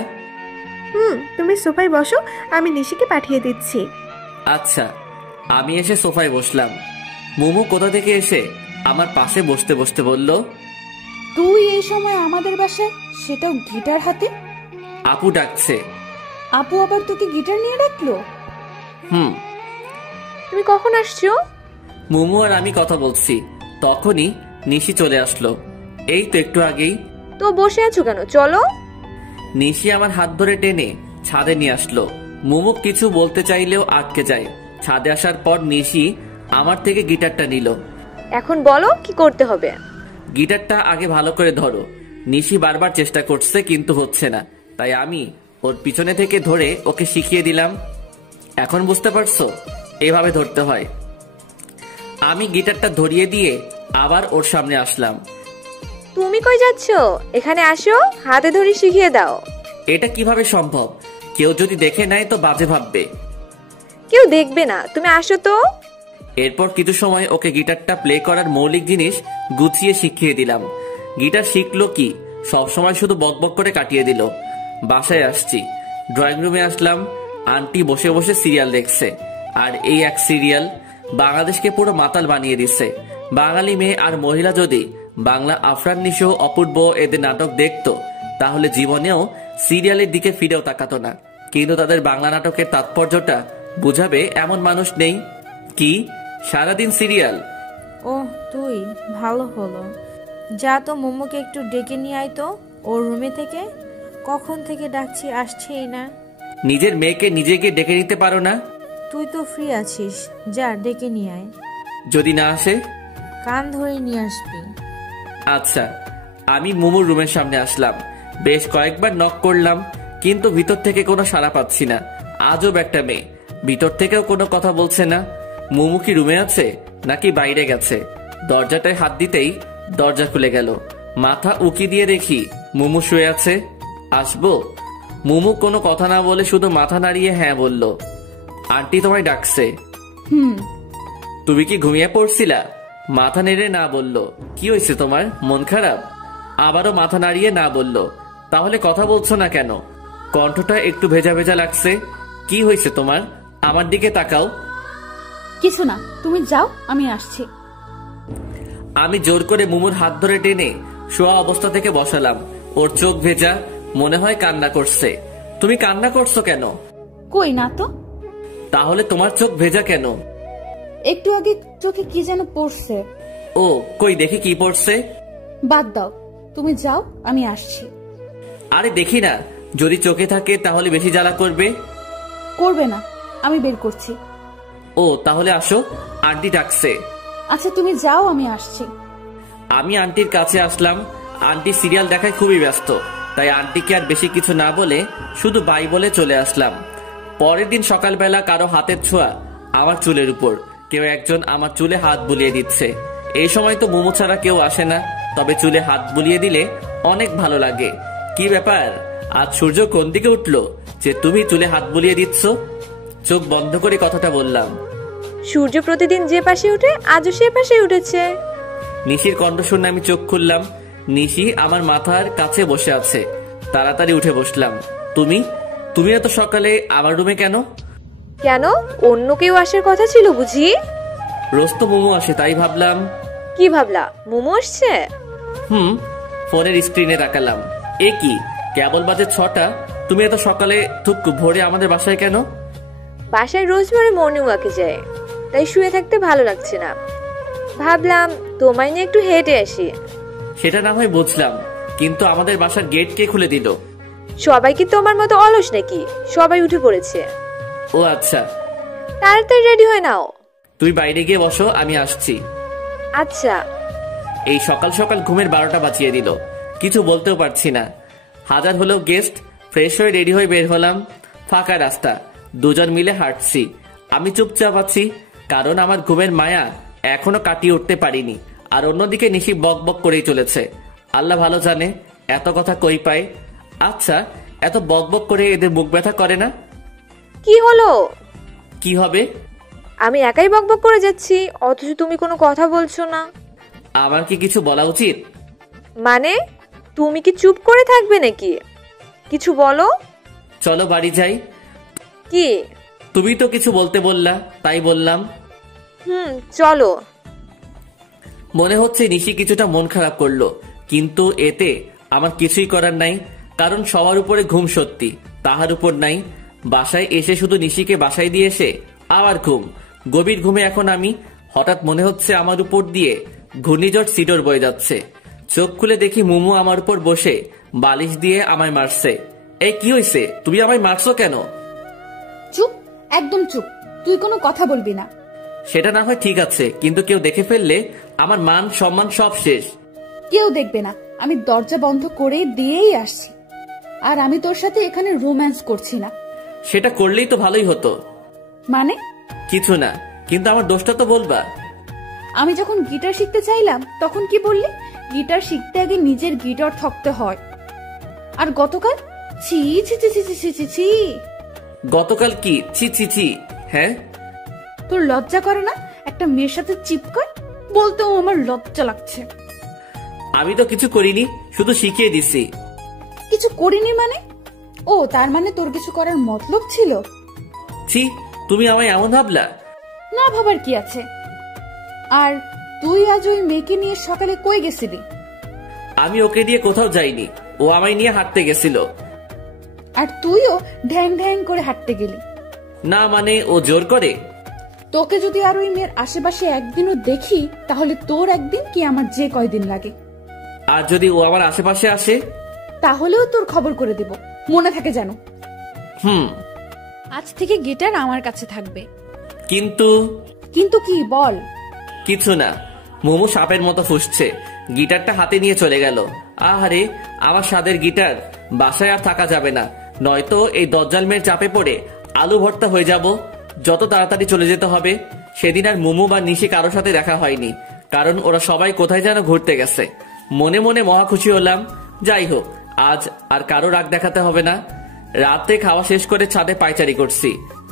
তুমি সোফায় বসো, আমি নিশিকে পাঠিয়ে দিচ্ছি। আচ্ছা। আমি এসে সোফায় বসলাম। মোমো কোথা থেকে এসে আমার পাশে বসতে বসতে বলল, তুই এই সময় আমাদের বাসায়, সেটাও গিটার হাতে? আপু ডাকছে। আপু আবার তোকে গিটার নিয়ে ডাকলো? তুমি কখন আসছো? মোমো আর আমি কথা বলছি, তখনই নিশি চলে আসলো। এই তো একটু আগেই। তো বসে আছো কেন, চলো। নিশি আমার হাত ধরে টেনে ছাদে নিয়ে আসলো। মোমো কিছু বলতে চাইলেও আটকে যায়। ছাদে আসার পর নিশি আমার থেকে গিটারটা নিল। এখন বলো কি করতে হবে। গিটারটা আগে ভালো করে ধরো। নিশি বারবার চেষ্টা করছে, কিন্তু হচ্ছে না, তাই আমি ওর পিছনে থেকে ধরে ওকে শিখিয়ে দিলাম। এখন বুঝতে পারছো, এভাবে ধরতে হয়। আমি গিটারটা ধরিয়ে দিয়ে আবার ওর সামনে আসলাম। তুমি কই যাচ্ছ? এখানে আসো, হাতে ধরে শিখিয়ে দাও। এটা কিভাবে সম্ভব? কেউ যদি দেখে নেয় তো বাজে ভাববে। কেউ দেখবে না, তুমি আসো তো। এরপর কিছু সময় ওকে গিটারটা প্লে করার মৌলিক জিনিস গুছিয়ে শিখিয়ে দিলাম। গিটার শিখলো কি, সবসময় শুধু বকবক করে কাটিয়ে দিল। বাসায় আসছি, ড্রয়িং রুমে আসলাম। আন্টি বসে বসে সিরিয়াল দেখছে, আর এই এক সিরিয়াল বাংলাদেশকে পুরো মাতাল বানিয়ে দিচ্ছে। বাঙালি মেয়ে আর মহিলা যদি বাংলা আফরান নিশো, অপূর্ব এদের নাটক দেখতো, তাহলে জীবনেও সিরিয়ালের দিকে ফিরেও তাকাতো না। কিন্তু তাদের বাংলা নাটকের তাৎপর্যটা বুঝাবে এমন মানুষ নেই। কি সারাদিন সিরিয়াল? ও তুই, ভালো হলো। যা তো মোমোকে একটু ডেকে নিয়ে আয় তো ওর রুমে থেকে। কখন থেকে ডাকছি, আসছেই না। নিজের মেয়েকে নিজে গিয়ে ডেকে নিতে পারো না? তুই তো ফ্রি আছিস, যা ডেকে নিয়ে আয়। যদি না আসে? কান ধরে নিয়ে আসবি। আচ্ছা। আমি মোমোর রুমের সামনে আসলাম। বেশ কয়েকবার নক করলাম, কিন্তু ভিতর থেকে কোনো সাড়া পাচ্ছি না। আজব একটা মেয়ে, ভিতর থেকেও কোনো কথা বলছে না। মোমো কি রুমে আছে নাকি বাইরে গেছে? দরজাটায় হাত দিতেই দরজা খুলে গেল। মাথা উকি দিয়ে দেখি মোমো শুয়ে আছে। আসবো? মোমো কোনো কথা না বলে শুধু মাথা নাড়িয়ে হ্যাঁ বলল। আন্টি তোমায় ডাকছে। তুমি কি ঘুমিয়ে পড়ছিলা? মাথা নেড়ে না বলল। কি হয়েছে তোমার, মন খারাপ? আবারও মাথা নাড়িয়ে না বলল। তাহলে কথা বলছো না কেন? কণ্ঠটা একটু ভেজা ভেজা লাগছে। কি হয়েছে তোমার? আমার দিকে তাকাও। কিছু না, তুমি যাও, আমি আসছি। আমি জোর করে মোমোর হাত ধরে টেনে শোয়া অবস্থা থেকে বসালাম। ওর চোখ ভেজা, মনে হয় কান্না করছে। তুমি কান্না করছো কেন? কই না তো। তাহলে তোমার চোখ ভেজা কেন? একটু আগে চোখে কি যেন পড়ছে। ও কই দেখি কি পড়ছে। বাদ দাও, তুমি যাও, আমি আসছি। আরে দেখি না, যদি চোখে থাকে তাহলে বেশি জ্বালা করবে। করবে না, আমি বের করছি। ও তাহলে আসো, আন্টি ডাকছে। আচ্ছা তুমি যাও, আমি আসছি। আমি আন্টির কাছে আসলাম। আন্টি সিরিয়াল দেখায় খুবই ব্যস্ত, তাই আন্টিকে আর বেশি কিছু না বলে শুধু বাই বলে চলে আসলাম। পরের দিন সকালবেলা কারো হাতের ছোঁয়া আমার চুলের উপর, কেউ একজন আমার চুলে হাত বুলিয়ে দিচ্ছে। এই সময় তো মোমো ছাড়া কেউ আসে না, তবে চুলে হাত বুলিয়ে দিলে অনেক ভালো লাগে। কি ব্যাপার, আজ সূর্য কোন দিকে উঠলো যে তুমি চুলে হাত বুলিয়ে দিচ্ছ? চোখ বন্ধ করে কথাটা বললাম। সূর্য প্রতিদিন যে পাশে উঠে আজও সে পাশে উঠেছে। নিশির কণ্ঠ শুনে আমি চোখ খুললাম। নিশি আমার মাথার কাছে বসে আছে। তাড়াতাড়ি উঠে বসলাম। তুমি তুমি এত সকালে আমার রুমে কেন? কেন, অন্য কেউ আসার কথা ছিল বুঝি? রোজ তো মোমো আসে, তাই ভাবলাম। কি ভাবলা, মোমো আসছে? ফোনের স্ক্রিনে তাকালাম। এ কি, কেবল বাজে 6টা, তুমি এত সকালে থুক ভোরে আমাদের বাসায় কেন? বাসায় রোজ ভোরে মর্নিং ওয়াকে যায়, তাই শুয়ে থাকতে ভালো লাগছে না, ভাবলাম তোমায় নিয়ে একটু হেঁটে আসি। সেটা না হয় বুঝলাম, কিন্তু আমাদের বাসার গেট কে খুলে দিল? সবাই কি তোমার মতো অলস নাকি? সবাই উঠে পড়েছে। ও আচ্ছা, তাড়াতাড়ি রেডি হয়ে নাও। তুমি বাইরে গিয়ে বসো, আমি আসছি। আচ্ছা। এই সকাল সকাল ঘুমের 12টা বাজিয়ে দিল। কিছু বলতেও পারছি না। হাজার হলেও গেস্ট। ফ্রেশ হয়ে রেডি হয়ে বের হলাম। ফাঁকা রাস্তা, দুজন মিলে হাঁটছি। আমি চুপচাপ আছি, কারণ আমার ঘুমের মায়া এখনো কাটিয়ে উঠতে পারিনি। আর অন্যদিকে নিশি বক বক করেই চলেছে। আল্লাহ ভালো জানে এত কথা কই পায়। আচ্ছা, এত বক বক করে এদের মুখ ব্যথা করে না? কি হলো? কি হবে? আমি একাই বক বক করে যাচ্ছি, অথচ তুমি কোনো কথা বলছো না। আমার কি কিছু বলা উচিত? মানে, তুমি কি চুপ করে থাকবে নাকি? কিছু বলো। চলো বাড়ি যাই। কি? তুমি তো কিছু বলতে বললা, তাই বললাম। চলো। মনে হচ্ছে নিশি কিছুটা মন খারাপ করলো, কিন্তু এতে আমার কিছুই করার নাই, কারণ সবার উপরে ঘুম সত্যি, তাহার উপর নাই। বাসায় এসে শুধু নিশিকে বাসায় দিয়ে এসে আবার ঘুম। গভীর ঘুমে এখন আমি। হঠাৎ মনে হচ্ছে আমার উপর দিয়ে ঘূর্ণিঝড় সিডর বয়ে যাচ্ছে। চোখ খুলে দেখি মুমু আমার উপর বসে বালিশ দিয়ে আমায় মারছে। এই কি হয়েছে, তুমি আমায় মারছো কেন? চুপ, একদম চুপ, তুই কোনো কথা বলবি না। সেটা না হয় ঠিক আছে, কিন্তু কেউ দেখে ফেললে আমার মান সম্মান সব শেষ। কেউ দেখবে না, আমি দরজা বন্ধ করে দিয়েই আসছি। আর আমি তোর সাথে এখানে রোম্যান্স করছি না। সেটা করলেই তো ভালোই হতো। মানে? কিছু না, কিন্তু আমার দোষটা তো বলবা। আমি যখন গিটার শিখতে চাইলাম তখন কি বললি? গিটার শিখতে আগে নিজের গিটার থাকতে হয়। আর গতকাল ছি ছি ছি ছি ছি ছি ছি। গতকাল কি ছি ছি ছি? হ্যাঁ, তোর লজ্জা করে না একটা মেয়ের সাথে চিপকায়? বলতেও আমার লজ্জা লাগছে। আমি তো কিছু করিনি, শুধু শিখিয়ে দিছি। কিছু করিনি মানে? ও তার মানে তোর কিছু করার মতলব ছিল? ছি, তুমি আমায় এমন ভাবলা? না ভাবার কি আছে। আর তুই আজ ওই মেয়েকে নিয়ে সকালে কই গেছিলি? আমি ওকে নিয়ে কোথাও যাইনি, ও আমায় নিয়ে হাঁটতে গেছিল। আর তুইও ঢ্যাং ঢ্যাং করে হাঁটতে গেলি? না মানে, ও জোর করে। তোকে যদি আর ওই মেয়ের আশেপাশে একদিনও দেখি, তাহলে তোর একদিন কি আমার যে কয়দিন লাগে। আর যদি ও আমার আশেপাশে আসে, তাহলেও তোর খবর করে দেব, মনে থাকে যেন। আজ থেকে গিটার আমার কাছে থাকবে। কিন্তু কিন্তু কি বল? কিছু না। মোমো সাপের মতো ফুসছে, গিটারটা হাতে নিয়ে চলে গেল। আহারে, আমার স্বাদের গিটার। বাসায় আর থাকা যাবে না, নয়তো এই দজ্জাল মেয়ের চাপে পড়ে আলু ভর্তা হয়ে যাব। যত তাড়াতাড়ি চলে যেতে হবে। সেদিন আর মোমো বা নিশি কারো সাথে দেখা হয়নি, কারণ ওরা সবাই কোথায় যেন ঘুরতে গেছে। মনে মনে মহা খুশি হলাম। যাই হোক, আজ আর কারো রাগ দেখাতে হবে না। রাতে খাওয়া শেষ করে ছাদে পায়চারি করছি,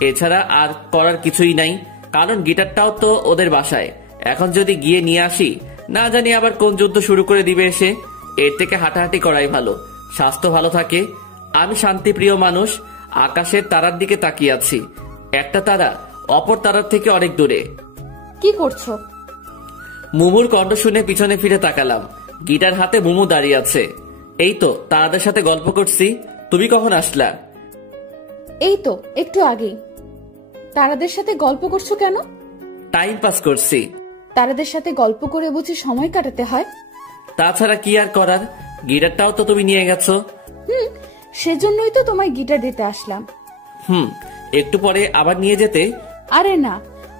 এছাড়া আর করার কিছুই নাই, কারণ গিটারটাও তো ওদের বাসায়। এখন যদি গিয়ে নিয়ে আসি, না জানি আবার কোন যুদ্ধ শুরু করে দিবে এসে। এর থেকে হাঁটাহাঁটি করাই ভালো, স্বাস্থ্য ভালো থাকে। আমি শান্তিপ্রিয় মানুষ। আকাশের তারার দিকে তাকিয়ে আছি। একটা তারা অপর তারার থেকে অনেক দূরে। কি করছো? মুমুর কণ্ঠ শুনে পিছনে ফিরে তাকালাম। গিটার হাতে মুমু দাঁড়িয়ে আছে। এই তো তারাদের সাথে গল্প করছি। তুমি কখন আসলা? এই তো একটু আগেই। তারাদের সাথে গল্প করছো কেন? টাইম পাস করছি। তারাদের সাথে গল্প করে বুঝি সময় কাটাতে হয়? তাছাড়া কি আর করার, গিটারটাও তো তুমি নিয়ে গেছো। সেজন্যই তো তোমায় গিটার দিতে আসলাম। একটু পরে আবার নিয়ে যেতে। আরে না,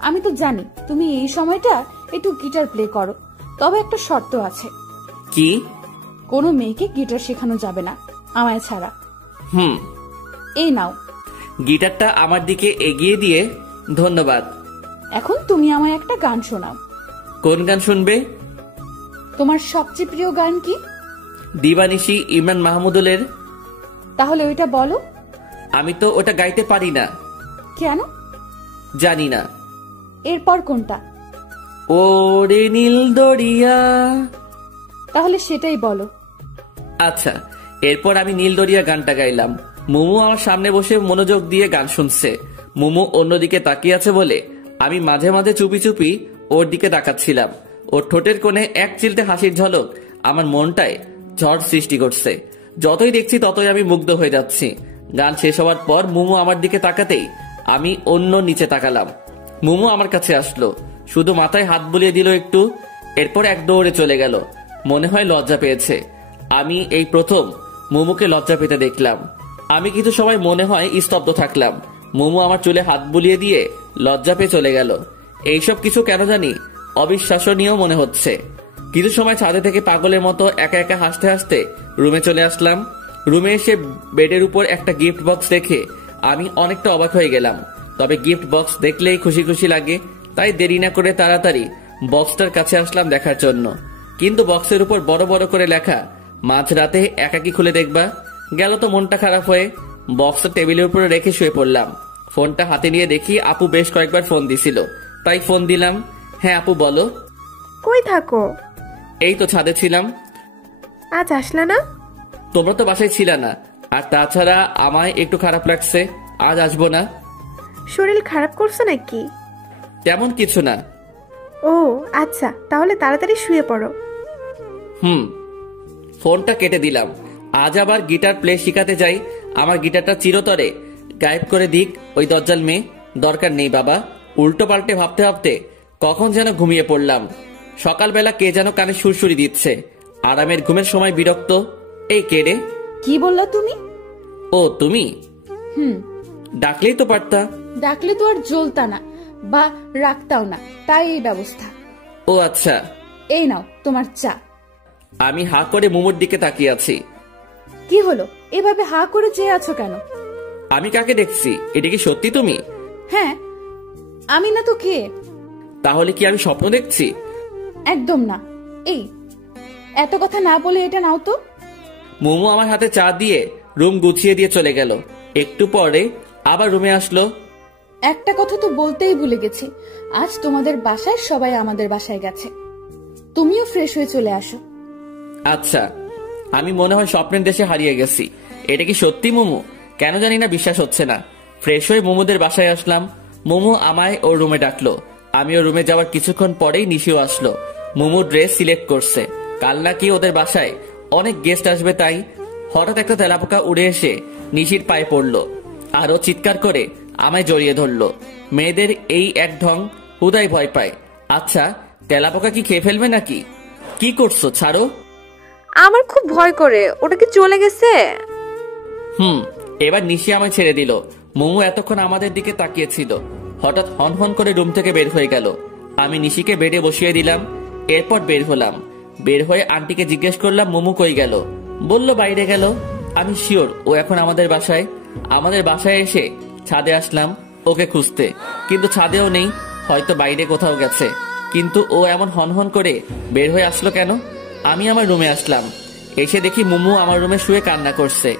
আমি তো জানি তুমি এই সময়টা একটু গিটার প্লে করো, তবে একটা শর্ত আছে। কি? কোনো মেয়েকে গিটার শেখানো যাবে না আমায় ছাড়া। এই নাও। গিটারটা আমার দিকে এগিয়ে দিয়ে ধন্যবাদ। এখন তুমি আমায় একটা গান শোনাও। কোন গান শুনবে? তোমার সবচেয়ে প্রিয় গান কি? দিবানিশি ইমরান মাহমুদুলের। তাহলে ওইটা বলো। আমি তো ওটা গাইতে পারি না। কেন? জানি না। এরপর কোনটা? ওরে নীল দরিয়া। তাহলে সেটাই বলো। আচ্ছা, এরপর আমি নীল দরিয়া গানটা গাইলাম। মুমু আমার সামনে বসে মনোযোগ দিয়ে গান শুনছে। মুমু অন্যদিকে তাকিয়ে আছে বলে আমি মাঝে মাঝে চুপি চুপি ওর দিকে তাকাচ্ছিলাম। ওর ঠোঁটের কোণে এক চিলতে হাসির ঝলক আমার মনটায় ঝড় সৃষ্টি করছে। যতই দেখছি ততই আমি মুগ্ধ হয়ে যাচ্ছি। গান শেষ হওয়ার পর মুমু আমার দিকে তাকাতেই আমি অন্য নিচে তাকালাম। মুমু আমার কাছে আসলো, শুধু মাথায় হাত বুলিয়ে দিল একটু, এরপর এক দৌড়ে চলে গেল। মনে হয় লজ্জা পেয়েছে। আমি এই প্রথম মুমুকে লজ্জা পেতে দেখলাম। আমি কিছু সময় মনে হয় স্তব্ধ থাকলাম। মুমু আমার চুলে হাত বুলিয়ে দিয়ে লজ্জা পেয়ে চলে গেল। এইসব কিছু কেন জানি অবিশ্বাসনীয় মনে হচ্ছে। কিছু সময় ছাদে থেকে পাগলের মতো একা একা হাসতে হাসতে রুমে চলে আসলাম। রুমে এসে বেডের উপর একটা গিফট বক্স দেখে আমি অনেকটা অবাক হয়ে গেলাম। তবে গিফট বক্স দেখলেই খুশি খুশি লাগে, তাই দেরি না করে তাড়াতাড়ি বক্সটার কাছে আসলাম দেখার জন্য। কিন্তু বক্সের উপর বড় বড় করে লেখা, মাঝরাতে একাকি খুলে দেখবা। গেল তো মনটা খারাপ হয়ে বক্সটা টেবিলের উপরে রেখে শুয়ে পড়লাম। ফোনটা হাতে নিয়ে দেখি আপু বেশ কয়েকবার ফোন দিছিল, তাই ফোন দিলাম। হ্যাঁ আপু বলো। কই থাকো? এই তো ছাদে ছিলাম। আজ আসলা না? তোমরা তো বাসায় ছিল না, আর তাছাড়া আমায় একটু খারাপ লাগছে, আজ আসবো না। শরীর খারাপ করছো নাকি? তেমন কিছু না। ও আচ্ছা, তাহলে তাড়াতাড়ি শুয়ে পড়ো। ফোনটা কেটে দিলাম। আজ আবার গিটার প্লে শিখাতে যাই। আমার গিটারটা চিরতরে গায়েব করে দিক ওই দজ্জাল মেয়ে। দরকার নেই বাবা। উল্টো পাল্টে ভাবতে ভাবতে কখন যেন ঘুমিয়ে পড়লাম। সকালবেলা কে যেন কানে সুরসুরি দিচ্ছে। আরামের ঘুমের সময় বিরক্ত। এই কে রে? কি বললা তুমি? ও তুমি? ডাকলেই তো পারতা। ডাকলে তো আর জ্বলতা না বা রাখতাও না, তাই এই ব্যবস্থা। ও আচ্ছা। এই নাও তোমার চা। আমি হা করে মুমুর দিকে তাকিয়ে আছি। কি হলো, এভাবে হা করে চেয়ে আছো কেন? আমি কাকে দেখছি? এটা কি সত্যি তুমি? হ্যাঁ, আমি না তো কে? তাহলে কি আমি স্বপ্ন দেখছি? একদম না। এই এত কথা না বলে এটা নাও তো। মুমু আমার হাতে চা দিয়ে রুম গুছিয়ে দিয়ে চলে গেল। একটু পরে আবার রুমে আসলো। একটা কথা তো বলতেই ভুলে গেছি, আজ তোমাদের বাসায় সবাই আমাদের বাসায় গেছে। তুমিও ফ্রেশ হয়ে চলে আসো। আচ্ছা, আমি মনে হয় স্বপ্নের দেশে হারিয়ে গেছি। এটা কি সত্যি মুমু? কেন জানি না বিশ্বাস হচ্ছে না। ফ্রেশ হয়ে মুমুদের বাসায় আসলাম। মুমু আমায় ওর রুমে ডাকলো। আমি ওর রুমে যাওয়ার কিছুক্ষণ পরেই নিশিও আসলো। মুমু ড্রেস সিলেক্ট করছে, কাল নাকি ওদের বাসায় অনেক গেস্ট আসবে। তাই হঠাৎ একটা তেলাপোকা উড়ে এসে নিশির পায়ে পড়লো, আরো চিৎকার করে আমায় জড়িয়ে ধরলো। মেয়েদের এই এক ঢং, হুদাই ভয় পায়। আচ্ছা, তেলাপোকা কি খেয়ে ফেলবে নাকি? কি করছো? ছাড়ো। আমার খুব ভয় করে। ওটা কি চলে গেছে? এবার নিশি আমায় ছেড়ে দিল। মুমু এতক্ষণ আমাদের দিকে তাকিয়েছিল, হঠাৎ হন হন করে রুম থেকে বের হয়ে গেল। আমি নিশিকে বেডে বসিয়ে দিলাম, এরপর বের হলাম। বের হয়ে আন্টিকে জিজ্ঞেস করলাম মুমু কই গেল। বলল বাইরে গেল। আমি শিওর ও এখন আমাদের বাসায়। আমাদের বাসায় এসে ছাদে আসলাম ওকে খুঁজতে, কিন্তু ছাদেও নেই, হয়তো বাইরে কোথাও গেছে। কিন্তু ও এমন হনহন করে বের হয়ে আসলো কেন? আমি আমার রুমে আসলাম। এসে দেখি মুমু আমার রুমে শুয়ে কান্না করছে।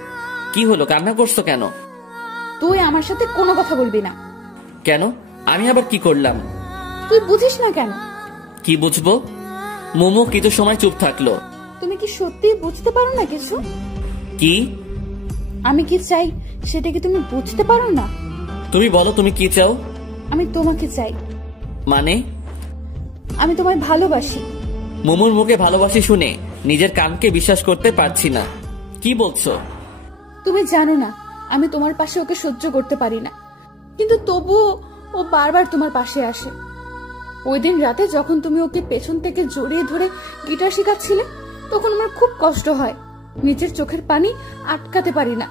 কি হলো, কান্না করছো কেন? তুই আমার সাথে কোনো কথা বলবি না। কেন? আমি আবার কি করলাম? তুই বুঝিস না কেন? কি বুঝবো? মুমু কিছু সময় চুপ থাকলো। তুমি কি সত্যি বুঝতে পারো না কিছু? কি? আমি কি চাই সেটা কি তুমি বুঝতে পারো না? তুমি বলো, তুমি কি চাও? আমি তোমাকে চাই। মানে? আমি তোমায় ভালোবাসি। মুমুর মুখে ভালোবাসি শুনে নিজের কানকে বিশ্বাস করতে পারছি না। কি বলছো? তুমি জানো না আমি তোমার পাশে ওকে সহ্য করতে পারি না, কিন্তু তবুও ও বারবার তোমার পাশে আসে। ওই দিন রাতে যখন তুমি ওকে পেছন থেকে জড়িয়ে ধরে গিটার শেখাচ্ছিলে, তখন আমার খুব কষ্ট হয়, নিজের চোখের পানি আটকাতে পারি না।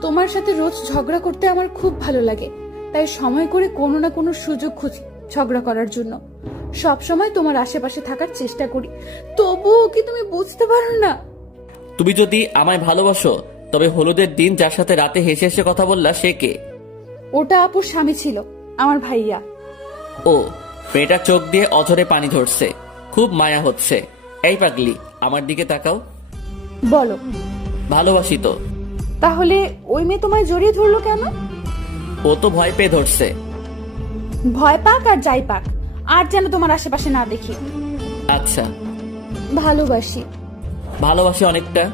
তোমার সাথে রোজ ঝগড়া করতে আমার খুব ভালো লাগে, তাই সময় করে কোনো না কোনো সুযোগ খুঁজি ঝগড়া করার জন্য। সব সময় তোমার আশেপাশে থাকার চেষ্টা করি, তবুও কি তুমি বুঝতে পারো না? তুমি যদি আমায় ভালোবাসো, তবে হলুদের দিন যার সাথে রাতে হেসে হেসে কথা বললা সে কে? ওটা আপুর স্বামী ছিল, আমার ভাইয়া। ও, মেয়েটার চোখ দিয়ে অঝরে পানি ধরছে, খুব মায়া হচ্ছে। এই পাগলি, আমার দিকে তাকাও। বলো। ভালোবাসি তো। তাহলে ওই মেয়ে তোমায় জড়িয়ে ধরলো কেন? ও তো ভয় পেয়ে ধরছে। ভয় পাক আর যাই পাক, আর যেন তোমার আশেপাশে না দেখি। আচ্ছা। ভালোবাসি। ভালোবাসি অনেকটা।